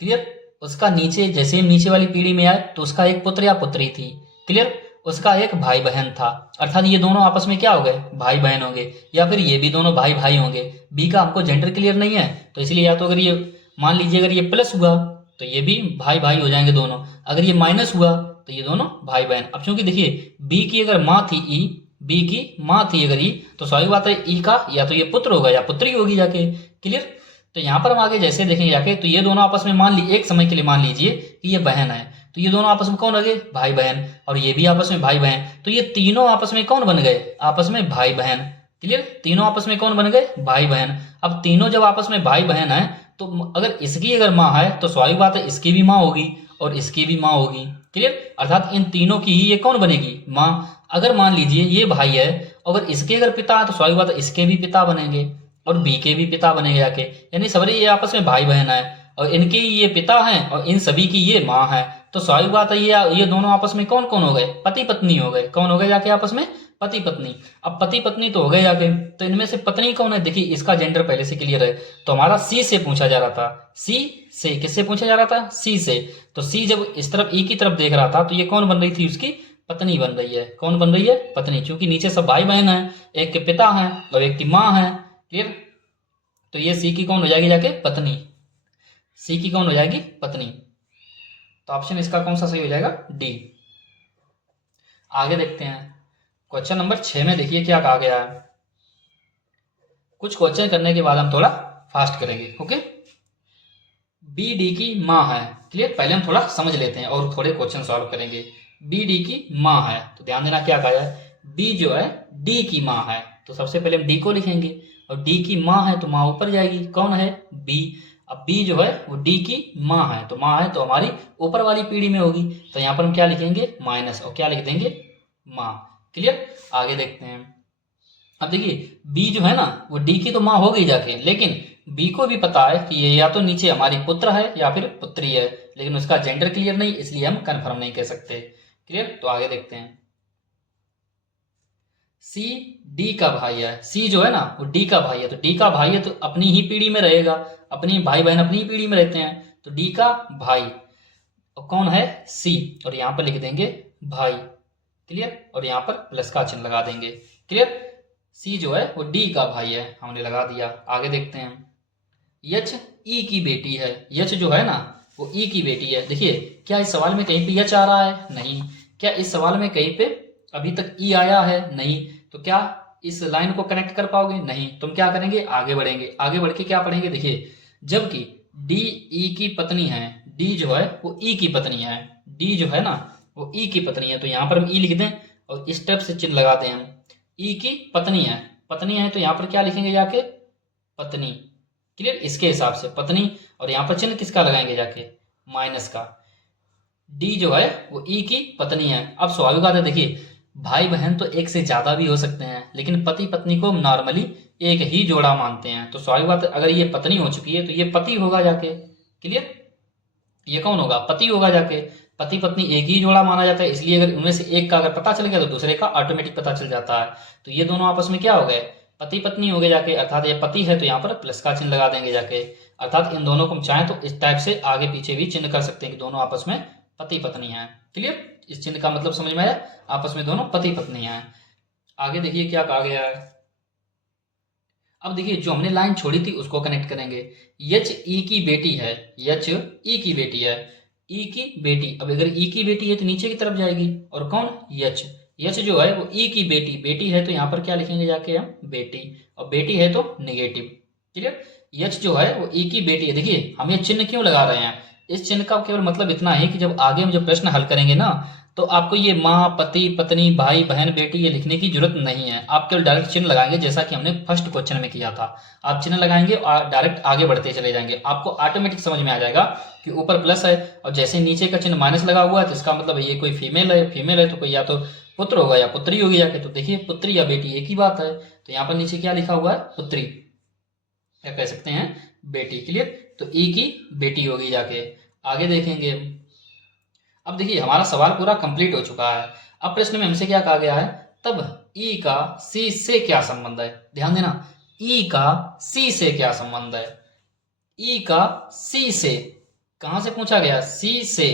क्लियर? उसका नीचे, जैसे नीचे वाली पीढ़ी में आए तो उसका एक पुत्र या पुत्री थी। क्लियर? उसका एक भाई बहन था, अर्थात ये दोनों आपस में क्या हो गए, भाई बहन होंगे, या फिर ये भी दोनों भाई भाई होंगे। बी का हमको जेंडर क्लियर नहीं है, तो इसलिए या तो अगर ये मान लीजिए अगर ये प्लस हुआ तो ये भी भाई भाई हो जाएंगे दोनों, अगर ये माइनस हुआ तो ये दोनों भाई बहन। अब चूंकि देखिए बी की अगर माँ थी ई, बी की माँ थी अगर ई, तो स्वाभाविक बात है ई का या तो ये पुत्र होगा या पुत्री होगी जाके। क्लियर। तो यहाँ पर हम आगे जैसे देखेंगे जाके, तो ये दोनों आपस में मान ली एक समय के लिए मान लीजिए कि ये बहन है, तो ये दोनों आपस में कौन हो गए, भाई बहन, और ये भी आपस में भाई बहन, तो ये तीनों आपस में कौन बन गए, आपस में भाई बहन। क्लियर। तीनों आपस में कौन बन गए, भाई बहन। अब तीनों जब आपस में भाई बहन है, तो अगर इसकी अगर माँ है तो स्वाभाविक बात है इसकी भी माँ होगी और इसकी भी माँ होगी। क्लियर। अर्थात इन तीनों की ही ये कौन बनेगी, माँ। अगर मान लीजिए ये भाई है, अगर इसके अगर पिता है तो स्वाभाविक बात है इसके भी पिता बनेंगे और बी के भी पिता बनेंगे जाके, यानी सबरे ये आपस में भाई बहन है और इनके ये पिता हैं और इन सभी की ये माँ है। तो स्वाभाविक बात है ये दोनों आपस में कौन कौन हो गए, पति पत्नी हो गए। कौन हो गए जाके आपस में, पति पत्नी। अब पति पत्नी तो हो गए जाके, तो इनमें से पत्नी कौन है, देखिए इसका जेंडर पहले से क्लियर है, तो हमारा सी से पूछा जा रहा था। सी से किससे पूछा जा रहा था, सी से। तो सी जब इस तरफ ई की तरफ देख रहा था तो ये कौन बन रही थी, उसकी पत्नी बन रही है। कौन बन रही है, पत्नी, क्योंकि नीचे सब भाई बहन है, एक के पिता हैं और एक की माँ है। क्लियर। तो ये सी की कौन हो जाएगी जाके, पत्नी। सी की कौन हो जाएगी, पत्नी। तो ऑप्शन इसका कौन सा सही हो जाएगा, डी। आगे देखते हैं क्वेश्चन नंबर 6 में, देखिए क्या कहा गया है। कुछ क्वेश्चन करने के बाद हम थोड़ा फास्ट करेंगे। ओके। बी डी की माँ है। क्लियर। पहले हम थोड़ा समझ लेते हैं और थोड़े क्वेश्चन सॉल्व करेंगे। बी डी की माँ है, तो ध्यान देना क्या कहा है, बी जो है डी की माँ है, तो सबसे पहले हम डी को लिखेंगे, और डी की माँ है तो माँ ऊपर जाएगी, कौन है, बी। अब बी जो है वो डी की माँ है, तो माँ है तो हमारी ऊपर वाली पीढ़ी में होगी, तो यहाँ पर हम क्या लिखेंगे, माइनस, और क्या लिख देंगे, माँ। क्लियर। आगे देखते हैं। अब देखिए बी जो है ना वो डी की तो माँ हो गई जाके, लेकिन बी को भी पता है कि ये या तो नीचे हमारी पुत्र है या फिर पुत्री है, लेकिन उसका जेंडर क्लियर नहीं, इसलिए हम कंफर्म नहीं कह सकते। क्लियर। तो आगे देखते हैं। सी डी का भाई है, सी जो है ना वो डी का भाई है, तो डी का भाई है तो अपनी ही पीढ़ी में रहेगा, अपनी भाई बहन अपनी ही पीढ़ी में रहते हैं, तो डी का भाई, और कौन है, सी, और यहाँ पर लिख देंगे भाई। क्लियर। और यहाँ पर प्लस का चिन्ह लगा देंगे। क्लियर। सी जो है वो डी का भाई है, हमने लगा दिया। आगे देखते हैं। यच ई की बेटी है, यच जो है ना वो ई की बेटी है। देखिए क्या इस सवाल में कहीं पे यच आ रहा है, नहीं। क्या इस सवाल में कहीं पे अभी तक ई आया है, नहीं। तो क्या इस लाइन को कनेक्ट कर पाओगे, नहीं। तुम क्या करेंगे, आगे बढ़ेंगे, आगे बढ़ के क्या पढ़ेंगे, देखिए जबकि डी ई की पत्नी है, डी जो है वो ई की पत्नी है, डी जो है ना वो ई की पत्नी है, तो यहाँ पर हम ई लिख दें और इस टाइप से चिन्ह लगाते हैं हम, ई की पत्नी है, पत्नी है तो यहाँ पर क्या लिखेंगे जाके, पत्नी। क्लियर। इसके हिसाब से पत्नी, और यहाँ पर चिन्ह किसका लगाएंगे जाके, माइनस का। डी जो है वो ई की पत्नी है। अब स्वाभाविक बात है, देखिए भाई बहन तो एक से ज्यादा भी हो सकते हैं, लेकिन पति पत्नी को नॉर्मली एक ही जोड़ा मानते हैं, तो स्वाभाविक बात है अगर ये पत्नी हो चुकी है तो ये पति होगा जाके। क्लियर। ये कौन होगा, पति होगा जाके। पति पत्नी एक ही जोड़ा माना जाता है, इसलिए अगर उनमें से एक का अगर पता चल गया तो दूसरे का ऑटोमेटिक पता चल जाता है, तो ये दोनों आपस में क्या हो गए, पति पत्नी हो गए जाके, अर्थात ये पति है तो यहाँ पर प्लस का चिन्ह लगा देंगे जाके, अर्थात इन दोनों को हम चाहें तो इस टाइप से आगे पीछे भी चिन्ह कर सकते हैं कि दोनों आपस में पति पत्नी हैं। क्लियर। इस चिन्ह का मतलब समझ में आया, आपस में दोनों पति पत्नी हैं। आगे देखिए क्या कहा गया है। अब देखिए जो हमने लाइन छोड़ी थी उसको कनेक्ट करेंगे। यच ई की बेटी है, यच ई की बेटी है, ई की बेटी। अब अगर ई की बेटी है तो नीचे की तरफ जाएगी, और कौन, यच। यच जो है वो ई की बेटी, बेटी है तो यहाँ पर क्या लिखेंगे जाके हम, बेटी, और बेटी है तो नेगेटिव। क्लियर। यच जो है वो ई की बेटी है। देखिए हम ये चिन्ह क्यों लगा रहे हैं, इस चिन्ह का केवल मतलब इतना है कि जब आगे हम जब प्रश्न हल करेंगे ना, तो आपको ये माँ, पति, पत्नी, भाई, बहन, बेटी ये लिखने की जरूरत नहीं है, आप केवल डायरेक्ट चिन्ह लगाएंगे, जैसा कि हमने फर्स्ट क्वेश्चन में किया था। आप चिन्ह लगाएंगे और डायरेक्ट आगे बढ़ते चले जाएंगे, आपको ऑटोमेटिक समझ में आ जाएगा कि ऊपर प्लस है और जैसे नीचे का चिन्ह माइनस लगा हुआ है तो इसका मतलब ये कोई फीमेल है, फीमेल है तो कोई या तो पुत्र होगा या पुत्री होगी जाके। तो देखिए पुत्री या बेटी एक ही बात है, तो यहाँ पर नीचे क्या लिखा हुआ है, पुत्री, क्या कह सकते हैं, बेटी। क्लियर। तो ई की बेटी होगी जाके। आगे देखेंगे। अब देखिए हमारा सवाल पूरा कंप्लीट हो चुका है। अब प्रश्न में हमसे क्या कहा गया है, तब ई का सी से क्या संबंध है। ध्यान देना, ई का सी से क्या संबंध है। ई का सी से कहां से पूछा गया, सी से।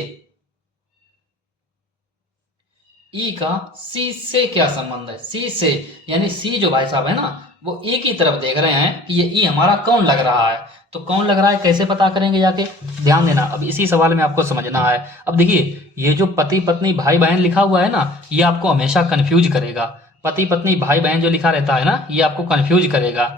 ई का सी से क्या संबंध है? सी से यानी सी जो भाई साहब है ना, वो ई की तरफ देख रहे हैं कि ये ई हमारा कौन लग रहा है। तो कौन लग रहा है कैसे पता करेंगे जाके, ध्यान देना। अब इसी सवाल में आपको समझना है। अब देखिए ये जो पति पत्नी भाई बहन लिखा हुआ है ना, ये आपको हमेशा कंफ्यूज करेगा। पति पत्नी भाई बहन जो लिखा रहता है ना, ये आपको कंफ्यूज करेगा।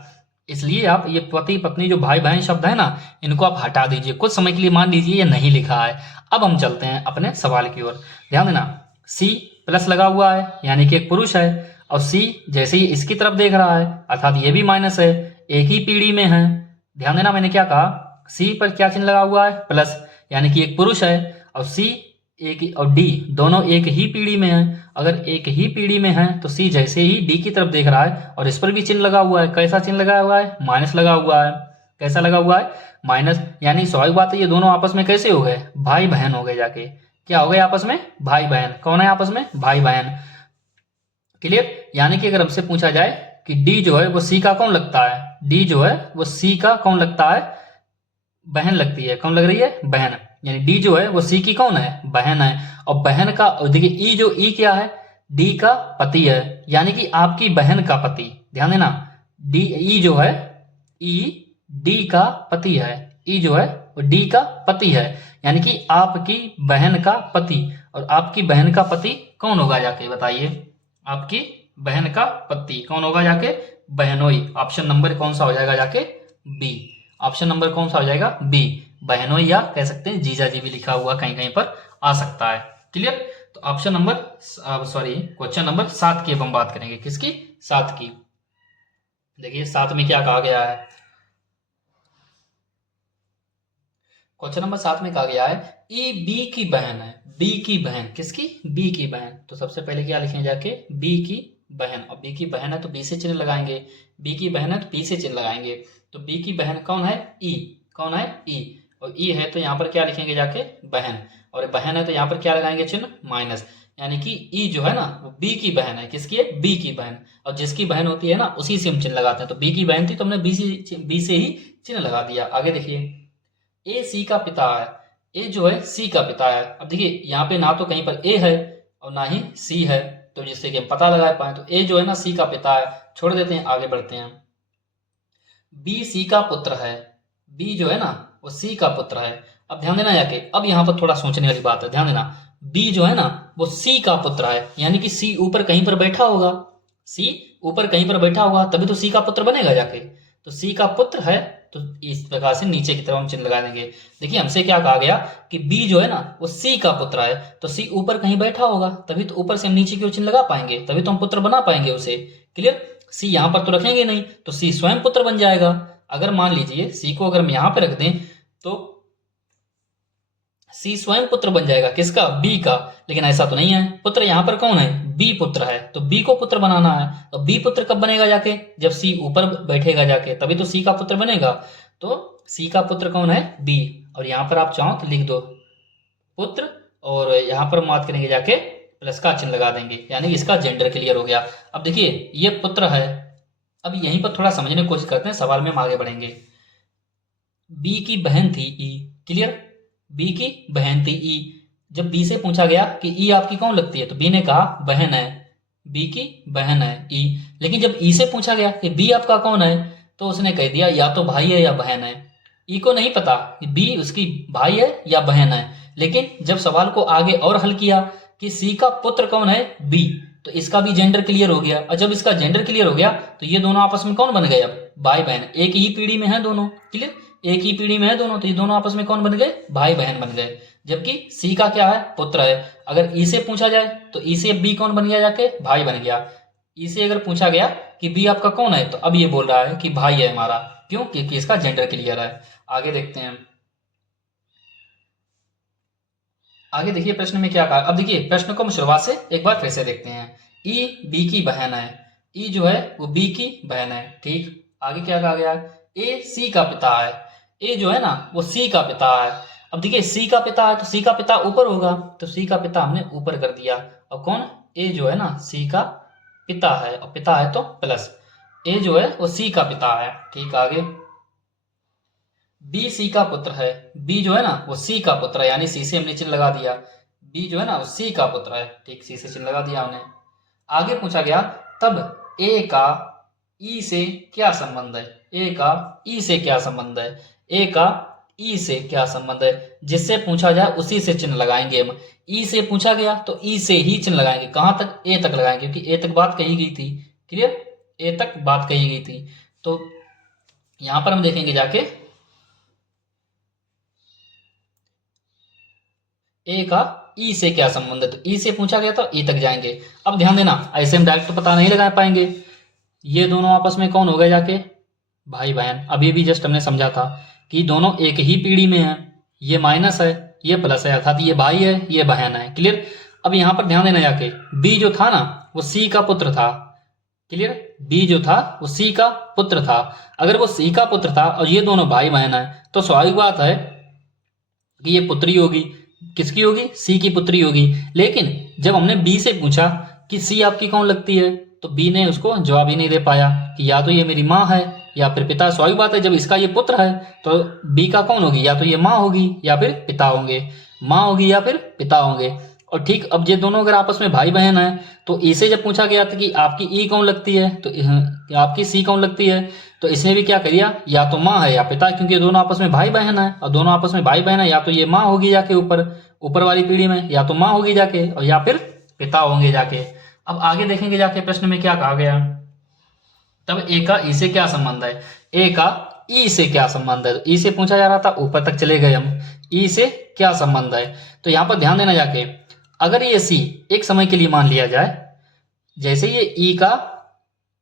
इसलिए आप ये पति पत्नी जो भाई बहन शब्द है ना, इनको आप हटा दीजिए। कुछ समय के लिए मान लीजिए ये नहीं लिखा है। अब हम चलते हैं अपने सवाल की ओर। ध्यान देना, सी प्लस लगा हुआ है यानी कि एक पुरुष है, और सी जैसे ही इसकी तरफ देख रहा है अर्थात ये भी माइनस है, एक ही पीढ़ी में है। ध्यान देना मैंने क्या कहा, सी पर क्या चिन्ह लगा हुआ है? प्लस, यानी कि एक पुरुष है, और सी एक और डी दोनों एक ही पीढ़ी में है। अगर एक ही पीढ़ी में है तो सी जैसे ही डी की तरफ देख रहा है और इस पर भी चिन्ह लगा हुआ है। कैसा चिन्ह लगा हुआ है? माइनस लगा हुआ है। कैसा लगा हुआ है? माइनस। यानी स्वाभाविक बात है ये दोनों आपस में कैसे हो गए? भाई बहन हो गए जाके। क्या हो गए आपस में? भाई बहन। कौन है आपस में? भाई बहन। क्लियर? यानी कि अगर हमसे पूछा जाए कि डी जो है वो सी का कौन लगता है, डी जो है वो सी का कौन लगता है? बहन लगती है। कौन लग रही है? बहन। यानी डी जो है वो सी की कौन है? बहन है। और बहन का, और देखिए ई जो ई क्या है? डी का पति है, यानी कि आपकी बहन का पति। ध्यान देना, डी ई जो है, ई डी का पति है। ई जो है वो डी का पति है, यानी कि आपकी बहन का पति। और आपकी बहन का पति कौन होगा जाके बताइए? आपकी बहन का पति कौन होगा जाके? बहनोई। ऑप्शन नंबर कौन सा हो जाएगा जाके? बी। ऑप्शन नंबर कौन सा हो जाएगा? बी। बहनोई, या कह सकते हैं जीजा जी भी लिखा हुआ कहीं कहीं पर आ सकता है। क्लियर? तो ऑप्शन नंबर क्वेश्चन नंबर 7 की अब हम बात करेंगे। किसकी? 7 की। देखिए 7 में क्या कहा गया है। क्वेश्चन नंबर 7 में कहा गया है ए बी की बहन है। बी की बहन किसकी? बी की बहन। तो सबसे पहले क्या लिखेंगे जाके? बी की बहन। और बी की बहन है तो बी से चिन्ह लगाएंगे। बी की बहन है तो बी से चिन्ह लगाएंगे। तो बी की बहन कौन है? ई। कौन है? ई। और ई है तो यहाँ पर क्या लिखेंगे जाके? बहन। और बहन है तो यहाँ पर क्या लगाएंगे चिन्ह? माइनस। यानी कि ई जो है ना वो बी की बहन है। किसकी है? बी की बहन। और जिसकी बहन होती है ना उसी से हम चिन्ह लगाते हैं। तो बी की बहन थी तो हमने बी से ही चिन्ह लगा दिया। आगे देखिए, ए सी का पिता है। ए जो है सी का पिता है। अब देखिए यहाँ पे ना तो कहीं पर ए है और ना ही सी है, तो जिससे कि हम पता लगा पाए तो ए जो है ना सी का पिता है। छोड़ देते हैं, आगे बढ़ते हैं। बी सी का पुत्र है। बी जो है ना वो सी का पुत्र है। अब ध्यान देना याके, अब यहाँ पर थोड़ा सोचने वाली बात है। ध्यान देना, बी जो है ना वो सी का पुत्र है, यानी कि सी ऊपर कहीं पर बैठा होगा। सी ऊपर कहीं पर बैठा होगा तभी तो सी का पुत्र बनेगा जाके। तो सी का पुत्र है तो इस प्रकार से नीचे की तरफ हम चिन्ह लगा देंगे। देखिए हमसे क्या कहा गया कि बी जो है ना वो सी का पुत्र है, तो सी ऊपर कहीं बैठा होगा तभी तो ऊपर से हम नीचे की ओर चिन्ह लगा पाएंगे, तभी तो हम पुत्र बना पाएंगे उसे। क्लियर? सी यहाँ पर तो रखेंगे नहीं तो सी स्वयं पुत्र बन जाएगा। अगर मान लीजिए सी को अगर हम यहाँ पे रख दें तो सी स्वयं पुत्र बन जाएगा। किसका? बी का। लेकिन ऐसा तो नहीं है, पुत्र यहाँ पर कौन है? बी पुत्र है, तो बी को पुत्र बनाना है। तो बी पुत्र कब बनेगा जाके? जब सी ऊपर बैठेगा जाके, तभी तो सी का पुत्र बनेगा। तो सी का पुत्र कौन है? बी। और यहाँ पर आप चाहो तो लिख दो पुत्र, और यहाँ पर हम बात करेंगे जाके प्लस का चिन्ह लगा देंगे, यानी कि इसका जेंडर क्लियर हो गया। अब देखिए ये पुत्र है। अब यहीं पर थोड़ा समझने की कोशिश करते हैं, सवाल में हम आगे बढ़ेंगे। बी की बहन थी ई। क्लियर? बी की बहन थी ई। जब बी से पूछा गया कि ई आपकी कौन लगती है तो बी ने कहा बहन है। बी की बहन है ई। लेकिन जब ई से पूछा गया कि बी आपका कौन है तो उसने कह दिया या तो भाई है या बहन है। ई को नहीं पता कि बी उसकी भाई है या बहन है। लेकिन जब सवाल को आगे और हल किया कि सी का पुत्र कौन है? बी, तो इसका भी जेंडर क्लियर हो गया। और जब इसका जेंडर क्लियर हो गया तो ये दोनों आपस में कौन बन गए? अब भाई बहन। एक ही पीढ़ी में है दोनों। क्लियर? एक ही पीढ़ी में है दोनों, तो ये दोनों आपस में कौन बन गए? भाई बहन बन गए। जबकि सी का क्या है? पुत्र है। अगर ई से पूछा जाए तो ई से बी कौन बन गया जाके? भाई बन गया। ई से अगर पूछा गया कि बी आपका कौन है तो अब ये बोल रहा है कि भाई है हमारा। क्यों? क्योंकि इसका जेंडर क्लियर है। आगे देखते हैं। आगे देखिए प्रश्न में क्या कहा। अब देखिए प्रश्न को हम शुरुआत से एक बार फिर से देखते हैं। ई बी की बहन है। ई जो है वो बी की बहन है। ठीक, आगे क्या कहा गया? ए सी का पिता है। ए जो है ना वो सी का पिता है। अब देखिए सी का पिता है तो सी का पिता ऊपर होगा, तो सी का पिता हमने ऊपर कर दिया। और कौन? ए जो है ना सी का पिता है, और पिता है तो प्लस। ए जो है वो सी का पिता है। ठीक, आगे बी सी का पुत्र है। बी जो है ना वो सी का पुत्र है, यानी सी से हमने चिन्ह लगा दिया। बी जो है ना वो सी का पुत्र है, ठीक, सी से चिन्ह लगा दिया हमने। आगे पूछा गया तब ए का ई से क्या संबंध है, ए का ई से क्या संबंध है, ए का ई से क्या संबंध है, जिससे पूछा जाए उसी से चिन्ह लगाएंगे हम। ई से पूछा गया तो ई से ही चिन्ह लगाएंगे, कहां तक, ए तक लगाएंगे, क्योंकि ए तक बात कही गई थी, क्लियर, ए तक बात कही गई थी। तो यहां पर हम देखेंगे जाके ए का ई से क्या संबंध है, तो ई से पूछा गया तो ई तक जाएंगे। अब ध्यान देना, ऐसे हम डायरेक्ट तो पता नहीं लगा पाएंगे। ये दोनों आपस में कौन हो गए जाके, भाई बहन। अभी भी जस्ट हमने समझा था कि दोनों एक ही पीढ़ी में है, ये माइनस है ये प्लस है, अर्थात ये भाई है ये बहन है, क्लियर। अब यहां पर ध्यान देना जाके, बी जो था ना वो सी का पुत्र था, क्लियर, बी जो था वो सी का पुत्र था। अगर वो सी का पुत्र था और ये दोनों भाई बहन है तो स्वाभाविक बात है कि ये पुत्री होगी, किसकी होगी, सी की पुत्री होगी। लेकिन जब हमने बी से पूछा कि सी आपकी कौन लगती है, तो बी ने उसको जवाब ही नहीं दे पाया कि या तो ये मेरी माँ है या फिर पिता। स्वाभाविक बात है जब इसका ये पुत्र है तो बी का कौन होगी, या तो ये माँ होगी या फिर पिता होंगे, माँ होगी या फिर पिता होंगे। और ठीक, अब ये दोनों अगर आपस में भाई बहन है तो इसे जब पूछा गया था कि आपकी ई कौन लगती है तो आपकी सी कौन लगती है, तो इसने भी क्या कर दिया, या तो माँ है या पिता, क्योंकि दोनों आपस में भाई बहन है, और दोनों आपस में भाई बहन है, या तो ये माँ होगी जाके ऊपर ऊपर वाली पीढ़ी में, या तो माँ होगी जाके और या फिर पिता होंगे जाके। अब आगे देखेंगे जाके प्रश्न में क्या कहा गया, तब ए का ई से क्या संबंध है, ए का ई से क्या संबंध है, तो ई से पूछा जा रहा था, ऊपर तक चले गए हम, ई से क्या संबंध है। तो यहां पर ध्यान देना जाके, अगर ये सी एक समय के लिए मान लिया जाए, जैसे ये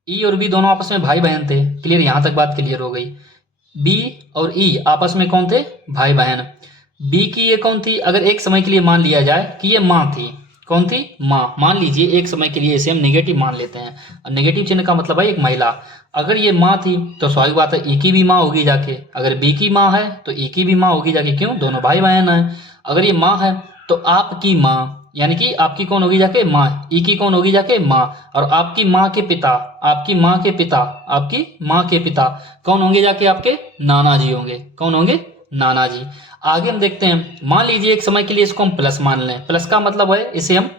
ई और बी दोनों आपस में भाई बहन थे, क्लियर, यहां तक बात क्लियर हो गई। बी और ई आपस में कौन थे, भाई बहन। बी की ये कौन थी, अगर एक समय के लिए मान लिया जाए कि ये माँ थी, कौन थी, माँ, मान लीजिए एक समय के लिए इसे हम नेगेटिव मान लेते हैं, और नेगेटिव चिन्ह का मतलब है एक महिला। अगर ये माँ थी तो स्वाभाविक बात है ई की भी माँ होगी जाके, अगर बी की माँ है तो ई की भी माँ होगी जाके, क्यों, दोनों भाई बहन है। अगर ये माँ है तो आपकी माँ, यानी कि आपकी कौन होगी जाके, माँ, ई की कौन होगी जाके, माँ, और आपकी माँ के पिता, आपकी माँ के पिता, आपकी माँ के पिता कौन होंगे जाके, आपके नाना जी होंगे, कौन होंगे, नाना जी। आगे हम देखते हैं, मान लीजिए एक समय के लिए इसको हम प्लस मान लें, प्लस का मतलब है इसे हम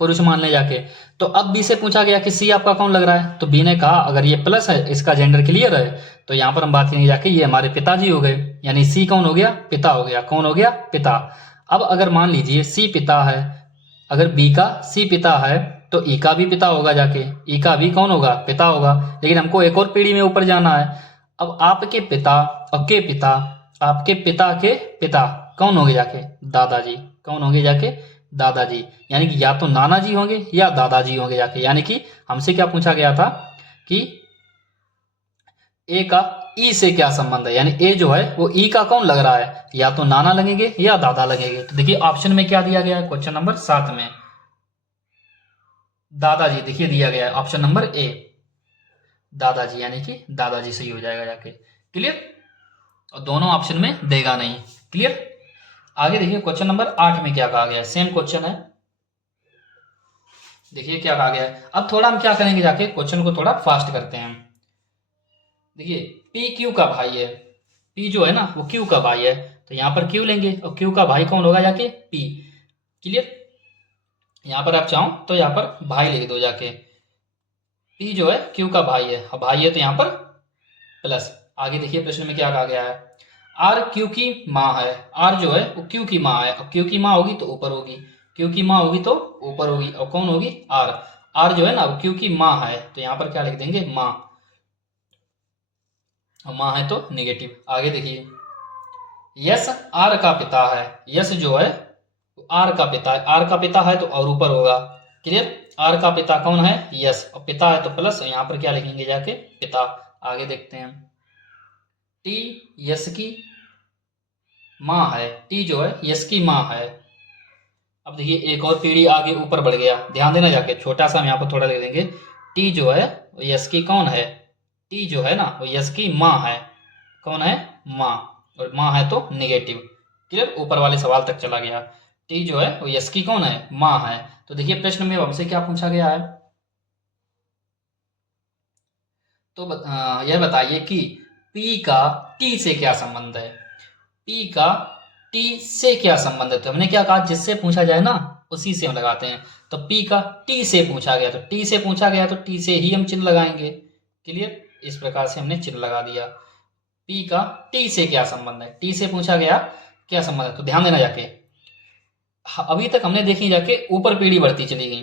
पुरुष मान ले जाके। तो अब बी से पूछा गया कि सी आपका कौन लग रहा है, तो बी ने कहा अगर ये प्लस है, इसका जेंडर क्लियर है, तो यहां पर हम बात करेंगे जाके ये हमारे पिताजी हो गए, यानी सी कौन हो गया, पिता हो गया, कौन हो गया, पिता। अब अगर मान लीजिए सी पिता है, अगर बी का सी पिता है तो ई का भी पिता होगा जाके, ई का भी कौन होगा, पिता होगा। लेकिन हमको एक और पीढ़ी में ऊपर जाना है। अब आपके पिता और के पिता, आपके पिता के पिता कौन होंगे जाके, दादाजी, कौन होंगे जाके, दादाजी, यानी कि या तो नाना जी होंगे या दादाजी होंगे जाके। यानी कि हमसे क्या पूछा गया था कि ए का ई से क्या संबंध है, यानी ए जो है वो ई का कौन लग रहा है, या तो नाना लगेंगे या दादा लगेंगे। तो देखिए ऑप्शन में क्या दिया गया है, क्वेश्चन नंबर 7 में दादाजी, देखिए दिया गया है ऑप्शन नंबर ए, दादाजी, यानी कि दादाजी सही हो जाएगा जाके, क्लियर। और दोनों ऑप्शन में देगा नहीं, क्लियर। आगे देखिए क्वेश्चन नंबर 8 में क्या कहा गया है, सेम क्वेश्चन है, देखिए क्या कहा गया है। अब थोड़ा हम क्या करेंगे जाके, क्वेश्चन को थोड़ा फास्ट करते हैं। देखिए पी क्यू का भाई है, पी जो है ना वो क्यू का भाई है, तो यहां पर क्यू लेंगे और क्यू का भाई कौन होगा जाके, पी, क्लियर। यहां पर आप चाहो तो यहां पर भाई लिख दो जाके, पी जो है क्यू का भाई है, और भाई है तो यहां पर प्लस। आगे देखिए प्रश्न में क्या कहा गया है, आर क्यू की माँ है, आर जो है वो क्यू की माँ है, और क्यू की माँ होगी तो ऊपर होगी, क्यू की माँ होगी तो ऊपर होगी, और कौन होगी, आर, आर जो है ना वो क्यू की माँ है, तो यहां पर क्या लिख देंगे, माँ, और माँ है तो नेगेटिव। आगे देखिए यस आर का पिता है, यस जो है आर का पिता है, आर का पिता है तो और ऊपर होगा, क्लियर। आर का पिता कौन है, यस, और पिता है तो प्लस, यहाँ पर क्या लिखेंगे जाके, पिता। आगे देखते हैं टी यस की माँ है, टी जो है यस की माँ है। अब देखिए एक और पीढ़ी आगे ऊपर बढ़ गया, ध्यान देना जाके, छोटा सा हम यहाँ पर थोड़ा लिख देंगे, टी जो है वो यस की कौन है, टी जो है ना वो यस की माँ है, कौन है, माँ, और माँ है तो नेगेटिव, क्लियर। ऊपर वाले सवाल तक चला गया, टी जो है वो यस की कौन है, माँ है। तो देखिए प्रश्न में हमसे क्या पूछा गया है, तो यह बताइए कि P का T से क्या संबंध है, P का टी से क्या संबंध है, तो हमने क्या कहा, जिससे पूछा जाए ना उसी से हम लगाते हैं। तो पी का टी से पूछा गया, तो टी से पूछा गया तो टी से ही हम चिन्ह लगाएंगे। क्लियर, इस प्रकार से हमने चिन्ह लगा दिया। पी का टी से क्या संबंध है, टी से पूछा गया क्या संबंध है, तो ध्यान देना जाके। अभी तक हमने देखी जाके ऊपर पीढ़ी बढ़ती चली गई।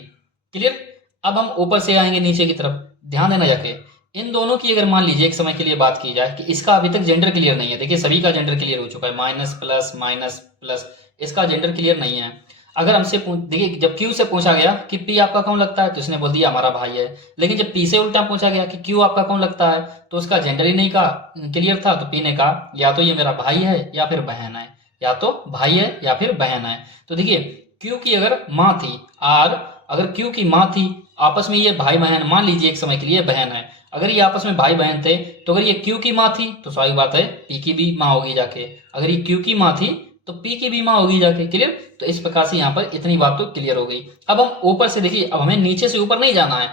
क्लियर, अब हम ऊपर से आएंगे नीचे की तरफ। ध्यान देना जाके, इन दोनों की अगर मान लीजिए एक समय के लिए बात की जाए कि इसका अभी तक जेंडर क्लियर नहीं है। देखिए सभी का जेंडर क्लियर हो चुका है, माइनस प्लस, इसका जेंडर क्लियर नहीं है। अगर हमसे देखिए जब क्यू से पूछा गया कि पी आपका कौन लगता है, तो इसने बोल दिया हमारा भाई है। लेकिन जब पी से उल्टा पूछा गया कि क्यू आपका कौन लगता है, तो उसका जेंडर ही नहीं कहा, क्लियर था। तो पी ने कहा या तो ये मेरा भाई है या फिर बहन है, या तो भाई है या फिर बहन है। तो देखिए क्यू की अगर माँ थी, और अगर क्यू की माँ थी, आपस में ये भाई बहन, मान लीजिए एक समय के लिए बहन है, अगर ये आपस में भाई बहन थे, तो अगर ये क्यू की माँ थी तो स्वाभाविक बात है पी की भी माँ होगी जाके। अगर ये क्यू की माँ थी तो पी की भी माँ होगी जाके। क्लियर, तो इस प्रकार से यहाँ पर इतनी बात तो क्लियर हो गई। अब हम ऊपर से देखिए, अब हमें नीचे से ऊपर नहीं जाना है,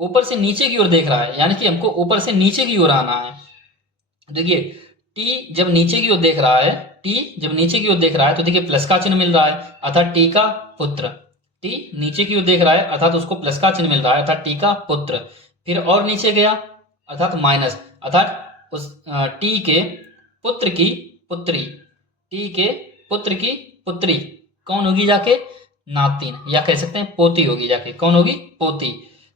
ऊपर से नीचे की ओर देख रहा है, यानी कि हमको ऊपर से नीचे की ओर आना है। देखिए टी जब नीचे की ओर देख रहा है, टी जब नीचे की ओर देख रहा है तो देखिए प्लस का चिन्ह मिल रहा है, अर्थात टी का पुत्र। टी नीचे की ओर देख रहा है अर्थात उसको प्लस का चिन्ह मिल रहा है, अर्थात टी का पुत्र। फिर और नीचे गया अर्थात माइनस, अर्थात उस टी के पुत्र की पुत्री, टी के पुत्र की पुत्री कौन होगी जाके, नातिन, या कह सकते हैं पोती होगी जाके। कौन होगी, पोती।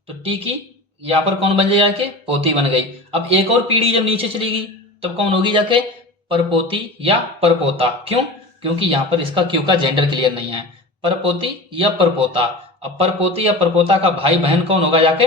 तो टी की यहाँ पर कौन बन जाएगी, पोती बन गई। अब एक और पीढ़ी जब नीचे चली गई तब कौन होगी जाके, परपोती या परपोता। क्यों, क्योंकि यहाँ पर इसका क्यू का जेंडर क्लियर नहीं है, परपोती या परपोता। अब परपोती या परपोता का भाई बहन कौन होगा जाके,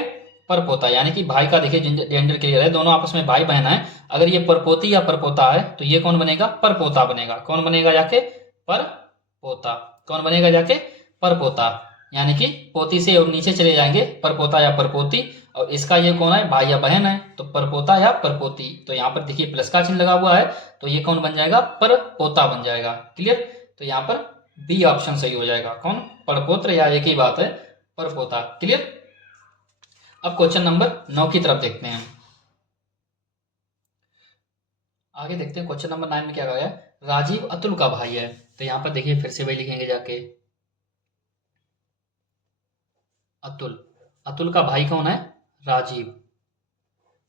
परपोता। यानी कि भाई का देखिए जेंडर क्लियर है, दोनों आपस में भाई बहन है। अगर ये परपोती या परपोता है तो ये कौन बनेगा, परपोता बनेगा। कौन बनेगा जाके, परपोता। कौन बनेगा जाके, परपोता। यानी कि पोती से और नीचे चले जाएंगे, परपोता या परपोती। और इसका ये कौन है, भाई या बहन है, तो परपोता या परपोती। तो यहाँ पर देखिए प्लस का चिन्ह लगा हुआ है, तो ये कौन बन जाएगा, परपोता बन जाएगा। क्लियर, तो यहाँ पर बी ऑप्शन सही हो जाएगा। कौन, परपोत्र, या एक ही बात है, परपोता। क्लियर। अब क्वेश्चन नंबर 9 की तरफ देखते हैं। आगे देखते हैं क्वेश्चन नंबर 9 में क्या कहा गया, राजीव अतुल का भाई है। तो यहाँ पर देखिए फिर से वही लिखेंगे जाके, अतुल, अतुल का भाई कौन है, राजीव,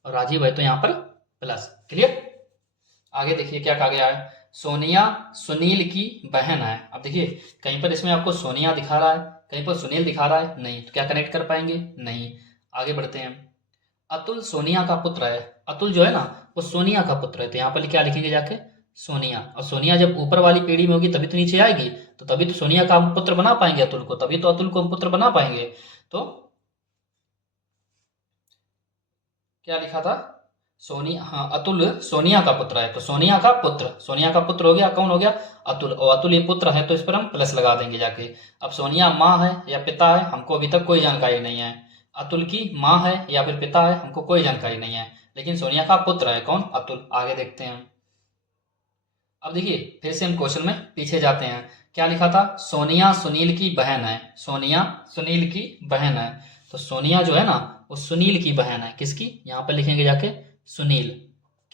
और राजीव है तो यहाँ पर प्लस। क्लियर। आगे देखिए क्या कहा गया है, सोनिया सुनील की बहन है। अब देखिए कहीं पर इसमें आपको सोनिया दिखा रहा है, कहीं पर सुनील दिखा रहा है, नहीं, तो क्या कनेक्ट कर पाएंगे, नहीं। आगे बढ़ते हैं, अतुल सोनिया का पुत्र है। अतुल जो है ना वो सोनिया का पुत्र है, तो यहाँ पर क्या लिखेंगे जाके, सोनिया। और सोनिया जब ऊपर वाली पीढ़ी में होगी तभी तो नीचे आएगी, तो तभी तो सोनिया का हम पुत्र बना पाएंगे अतुल को, तभी तो अतुल को हम पुत्र बना पाएंगे। तो क्या लिखा था, सोनिया, हाँ अतुल सोनिया का पुत्र है, तो सोनिया का पुत्र, सोनिया का पुत्र हो गया, कौन हो गया, अतुल। और अतुल ये पुत्र है तो इस पर हम प्लस लगा देंगे जाके। अब सोनिया माँ है या पिता है, हमको अभी तक कोई जानकारी नहीं है। अतुल की माँ है या फिर पिता है, हमको कोई जानकारी नहीं है, लेकिन सोनिया का पुत्र है कौन, अतुल। आगे देखते हैं। अब देखिए फिर से हम क्वेश्चन में पीछे जाते हैं, क्या लिखा था, सोनिया सुनील की बहन है। सोनिया सुनील की बहन है, तो सोनिया जो है ना वो सुनील की बहन है, किसकी, यहाँ पर लिखेंगे जाके सुनील।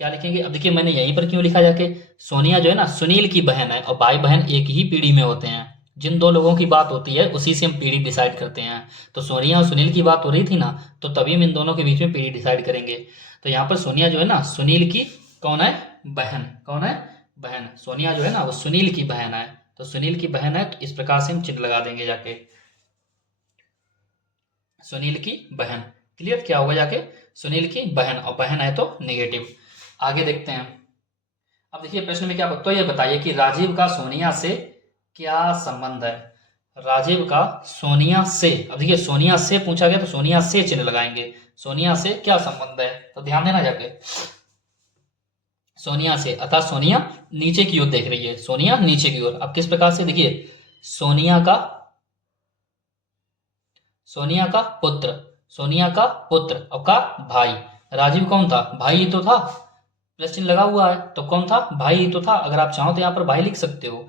क्या लिखेंगे, अब देखिए मैंने यहीं पर क्यों लिखा जाके, सोनिया जो है ना सुनील की बहन है, और भाई बहन एक ही पीढ़ी में होते हैं। जिन दो लोगों की बात होती है उसी से हम पीढ़ी डिसाइड करते हैं। तो सोनिया और सुनील की बात हो रही थी ना, तो तभी हम इन दोनों के बीच में पीढ़ी डिसाइड करेंगे। तो यहाँ पर सोनिया जो है ना सुनील की कौन है, बहन। कौन है, बहन। सोनिया जो है ना वो सुनील की बहन है, तो सुनील की बहन है, तो इस प्रकार से हम चिन्ह लगा देंगे जाके, सुनील की बहन। क्लियर, क्या होगा जाके, सुनील की बहन, और बहन है तो नेगेटिव। आगे देखते हैं। अब देखिए प्रश्न में क्या, तो ये बताइए कि राजीव का सोनिया से क्या संबंध है। राजीव का सोनिया से, अब देखिए सोनिया से पूछा गया तो सोनिया से चिन्ह लगाएंगे, सोनिया से क्या संबंध है, तो ध्यान देना जाके, सोनिया से, अर्थात सोनिया नीचे की ओर देख रही है, सोनिया नीचे की ओर। अब किस प्रकार से, देखिए सोनिया का, सोनिया का पुत्र, सोनिया का पुत्र और का भाई। राजीव कौन था, भाई ही तो था, प्लस चिन्ह लगा हुआ है तो कौन था, भाई ही तो था। अगर आप चाहो तो यहाँ पर भाई लिख सकते हो।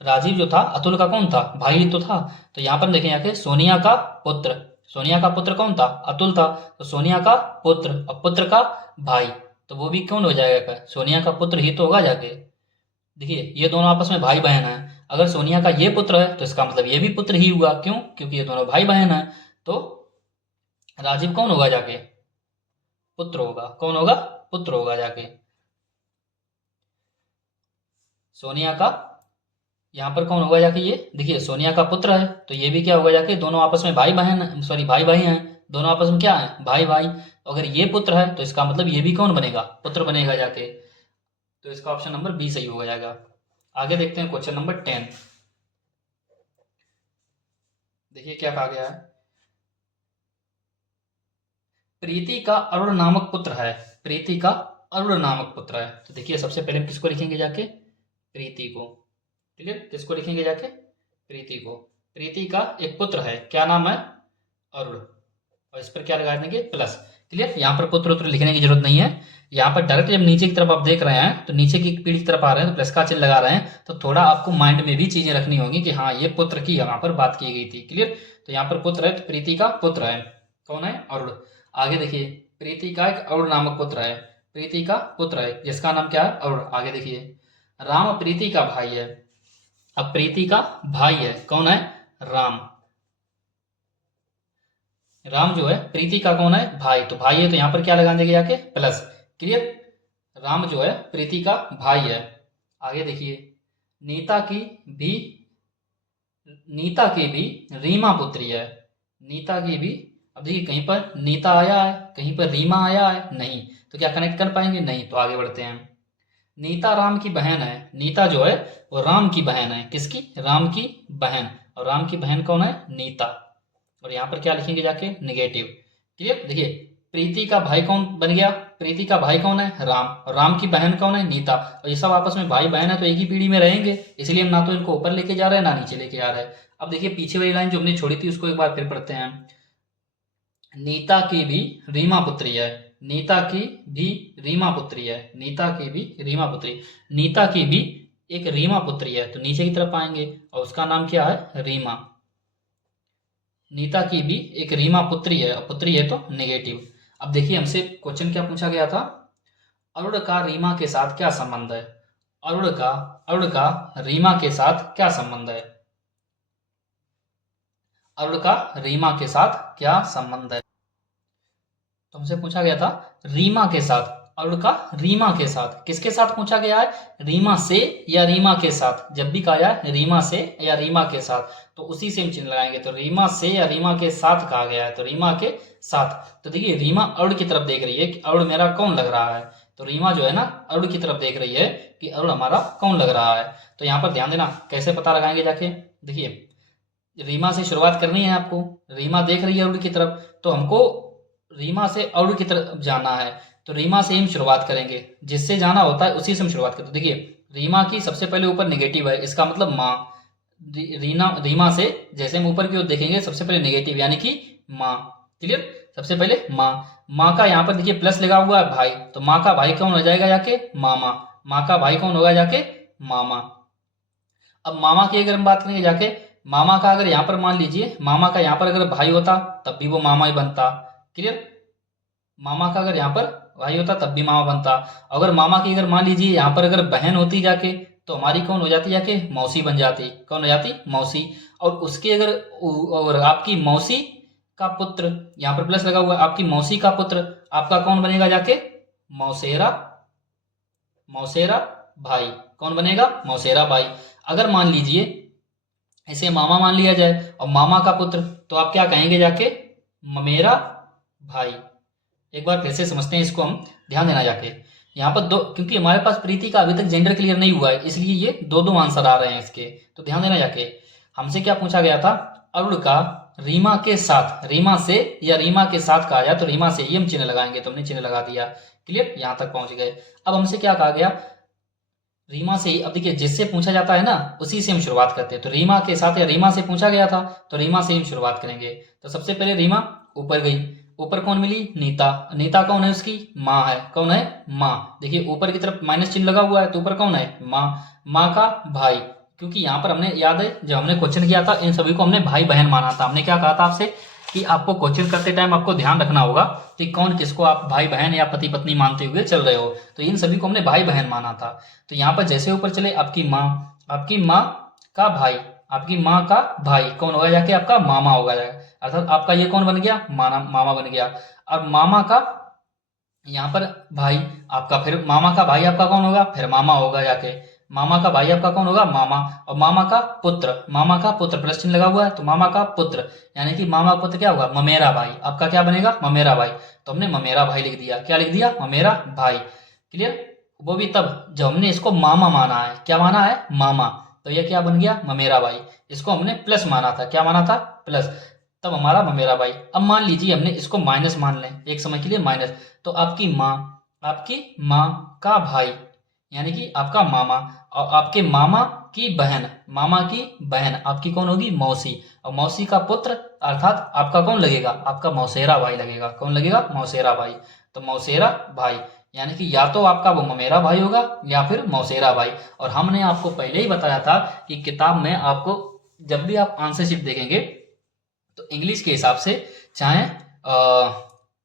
राजीव जो था अतुल का कौन था, भाई ही तो था। तो यहाँ पर देखें आके, सोनिया का पुत्र, सोनिया का पुत्र कौन था, अतुल था, तो सोनिया का पुत्र और पुत्र का भाई, तो वो भी कौन हो जाएगा, सोनिया का पुत्र ही तो होगा जाके। देखिए ये दोनों आपस में भाई बहन हैं। अगर सोनिया का ये पुत्र है तो इसका मतलब ये भी पुत्र ही हुआ। क्यों? क्योंकि ये दोनों भाई बहन हैं। तो राजीव कौन होगा जाके? पुत्र होगा। कौन होगा? पुत्र होगा जाके। सोनिया का यहाँ पर कौन होगा जाके? ये देखिए सोनिया का पुत्र है, तो ये भी क्या होगा जाके? दोनों आपस में भाई बहन, सॉरी भाई भाई हैं। दोनों आपस में क्या है? भाई भाई। अगर ये पुत्र है तो इसका मतलब ये भी कौन बनेगा? पुत्र बनेगा जाके। तो इसका ऑप्शन नंबर बी सही हो जाएगा। आगे देखते हैं क्वेश्चन नंबर 10। देखिए क्या कहा गया है। प्रीति का अरुण नामक पुत्र है। प्रीति का अरुण नामक पुत्र है। तो देखिए सबसे पहले हम किसको लिखेंगे जाके? प्रीति को। क्लियर? किसको लिखेंगे जाके? प्रीति को। प्रीति का एक पुत्र है, क्या नाम है? अरुण। और इस पर क्या लगा देंगे? प्लस। क्लियर? यहाँ पर पुत्र उत्तर लिखने की जरूरत नहीं है। यहाँ पर डायरेक्ट जब नीचे की तरफ आप देख रहे हैं तो नीचे की पीढ़ी की तरफ आ रहे हैं तो प्लस का चिन्ह लगा रहे हैं, तो थोड़ा आपको माइंड में भी चीजें रखनी होंगी कि हाँ ये पुत्र की यहाँ पर बात की गई थी। क्लियर? तो यहाँ पर पुत्र है तो प्रीति का पुत्र है। कौन है? अरुण। आगे देखिए प्रीति का एक अरुण नामक पुत्र है। प्रीति का पुत्र है जिसका नाम क्या है? अरुण। आगे देखिए राम प्रीति का भाई है। अब प्रीति का भाई है, कौन है? राम। राम जो है प्रीति का कौन है? भाई। तो भाई है तो यहाँ पर क्या लगा देंगे जाके? प्लस। क्लियर? राम जो है प्रीति का भाई है। आगे देखिए नीता की भी नीता की भी रीमा पुत्री है। नीता की भी, अब देखिए कहीं पर नीता आया है, कहीं पर रीमा आया है, नहीं। तो क्या कनेक्ट कर पाएंगे? नहीं। तो आगे बढ़ते हैं। नीता राम की बहन है। नीता जो है वो राम की बहन है। किसकी? राम की बहन। और राम की बहन कौन है? नीता। और यहाँ पर क्या लिखेंगे जाके? निगेटिव। क्लियर? देखिए प्रीति का भाई कौन बन गया? प्रीति का भाई कौन है? राम। और राम की बहन कौन है? नीता। और ये सब आपस में भाई बहन है तो एक ही पीढ़ी में रहेंगे, इसलिए हम ना तो इनको ऊपर लेके जा रहे हैं ना नीचे लेके आ रहे हैं। अब देखिए पीछे वाली लाइन जो हमने छोड़ी थी उसको एक बार फिर पढ़ते हैं। नीता की भी रीमा पुत्री है। नीता की भी रीमा पुत्री है। नीता की भी रीमा पुत्री। नीता की भी एक रीमा पुत्री है, तो नीचे की तरफ आएंगे और उसका नाम क्या है? रीमा। नीता की भी एक रीमा पुत्री है, और पुत्री है तो नेगेटिव। अब देखिए हमसे क्वेश्चन क्या पूछा गया था? अरुण का रीमा के साथ क्या संबंध है? अरुण का रीमा के साथ क्या संबंध है? अरुण का रीमा के साथ क्या संबंध है? तो हमसे पूछा गया था रीमा के साथ। अरुण का रीमा के साथ, किसके साथ पूछा गया है? रीमा से या रीमा के साथ। जब भी कहा जाए रीमा से या रीमा के साथ तो उसी से हम चिन्ह लगाएंगे। तो रीमा से या रीमा के साथ कहा गया है तो रीमा के साथ। तो देखिए रीमा अरुण की तरफ देख रही है कि अरुण मेरा कौन लग रहा है। तो रीमा जो है ना अरुण की तरफ देख रही है कि अरुण हमारा कौन लग रहा है। तो यहाँ पर ध्यान देना कैसे पता लगाएंगे जाके। देखिए रीमा से शुरुआत करनी है आपको। रीमा देख रही है अरुण की तरफ, तो हमको रीमा से अरुण की तरफ जाना है। तो रीमा से हम शुरुआत करेंगे, जिससे जाना होता है उसी से हम शुरुआत करते हैं। देखिए रीमा की सबसे पहले ऊपर नेगेटिव है, इसका मतलब माँ। रीमा से जैसे हम ऊपर की ओर देखेंगे सबसे पहले नेगेटिव यानी कि माँ। क्लियर? सबसे पहले माँ। माँ का यहाँ पर देखिए प्लस लगा हुआ है भाई, तो माँ का भाई कौन हो जाएगा जाके? मामा। माँ का भाई कौन होगा जाके? मामा। अब मामा की अगर हम बात करेंगे जाके, मामा का अगर यहाँ पर मान लीजिए मामा का यहाँ पर अगर भाई होता तब भी वो मामा ही बनता। क्लियर? मामा का अगर यहाँ पर भाई होता तब भी मामा बनता। अगर मामा की अगर मान लीजिए यहाँ पर अगर बहन होती जाके तो हमारी कौन हो जाती जाके? मौसी बन जाती। कौन हो जाती? मौसी। और उसकी अगर और आपकी मौसी का पुत्र, यहाँ पर प्लस लगा हुआ है, आपकी मौसी का पुत्र आपका कौन बनेगा जाके? मौसेरा। मौसेरा भाई। कौन बनेगा? मौसेरा भाई। अगर मान लीजिए इसे मामा मान लिया जाए और मामा का पुत्र, तो आप क्या कहेंगे जाके? ममेरा भाई। एक बार फिर से समझते हैं इसको हम, ध्यान देना जाके। यहाँ पर दो, क्योंकि हमारे पास प्रीति का अभी तक जेंडर क्लियर नहीं हुआ है इसलिए ये दो दो आंसर आ रहे हैं इसके। तो ध्यान देना जाके। हमसे क्या पूछा गया था? अरुण का रीमा के साथ, रीमा से या रीमा के साथ कहा जाए तो रीमा से ही हम चिन्ह लगाएंगे, तो हमने चिन्ह लगा दिया। क्लियर? यहाँ तक पहुंच गए। अब हमसे क्या कहा गया? रीमा से ही। अब देखिए जिससे पूछा जाता है ना उसी से हम शुरुआत करते हैं। तो रीमा के साथ या रीमा से पूछा गया था तो रीमा से ही हम शुरुआत करेंगे। तो सबसे पहले रीमा ऊपर गई, ऊपर कौन मिली? नीता। नीता कौन है? उसकी माँ है। कौन है? माँ। देखिए ऊपर की तरफ माइनस चिन्ह लगा हुआ है तो ऊपर कौन है? माँ। माँ का भाई, क्योंकि यहाँ पर हमने याद है जब हमने क्वेश्चन किया था इन सभी को हमने भाई बहन माना था। हमने क्या कहा था आपसे? कि आपको क्वेश्चन करते टाइम आपको ध्यान रखना होगा कि कौन किसको आप भाई बहन या पति पत्नी मानते हुए चल रहे हो। तो इन सभी को हमने भाई बहन माना था। तो यहाँ पर जैसे ऊपर चले, आपकी माँ का भाई, आपकी माँ का भाई कौन होगा जाके, आपका मामा होगा जाएगा। अर्थात आपका ये कौन बन गया, मामा बन गया। और मामा का यहाँ पर भाई आपका, फिर मामा का भाई आपका कौन होगा, फिर मामा होगा जाके। मामा का भाई आपका कौन होगा, मामा। और मामा का पुत्र प्लस चिन्ह लगा हुआ है, तो मामा का पुत्र यानी कि मामा का पुत्र क्या होगा, ममेरा भाई। आपका क्या बनेगा, ममेरा भाई। तो हमने ममेरा भाई लिख दिया। क्या लिख दिया, ममेरा भाई। क्लियर। वो भी तब जब हमने इसको मामा माना है। क्या माना है, मामा। तो ये क्या बन गया, ममेरा भाई। इसको हमने प्लस माना था। क्या माना था, प्लस। तब हमारा ममेरा भाई। अब मान लीजिए हमने इसको माइनस मान लें एक समय के लिए, माइनस। तो आपकी माँ का भाई यानी कि आपका मामा, और आपके मामा की बहन आपकी कौन होगी, मौसी। और मौसी का पुत्र अर्थात आपका कौन लगेगा, आपका मौसेरा भाई लगेगा। कौन लगेगा, मौसेरा भाई। तो मौसेरा भाई यानी कि या तो आपका वो ममेरा भाई होगा या फिर मौसेरा भाई। और हमने आपको पहले ही बताया था कि किताब में आपको जब भी आप आंसर शीट देखेंगे तो इंग्लिश के हिसाब से चाहे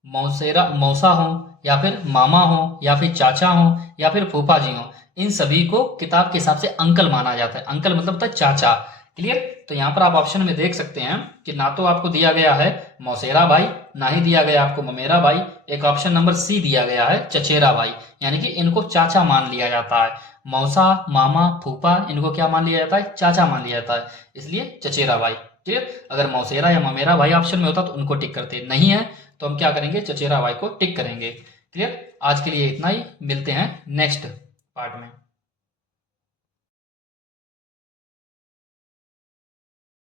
मौसा हो या फिर मामा हो या फिर चाचा हो या फिर फूफा जी हो, इन सभी को किताब के हिसाब से अंकल माना जाता है। अंकल मतलब होता है चाचा। क्लियर। तो यहाँ पर आप ऑप्शन में देख सकते हैं कि ना तो आपको दिया गया है मौसेरा भाई, ना ही दिया गया आपको ममेरा भाई। एक ऑप्शन नंबर सी दिया गया है चचेरा भाई, यानी कि इनको चाचा मान लिया जाता है। मौसा, मामा, फूफा इनको क्या मान लिया जाता है, चाचा मान लिया जाता है, इसलिए चचेरा भाई। क्लियर। अगर मौसेरा या ममेरा भाई ऑप्शन में होता तो उनको टिक करते, नहीं है तो हम क्या करेंगे, चचेरा भाई को टिक करेंगे। क्लियर। आज के लिए इतना ही, मिलते हैं नेक्स्ट पार्ट में।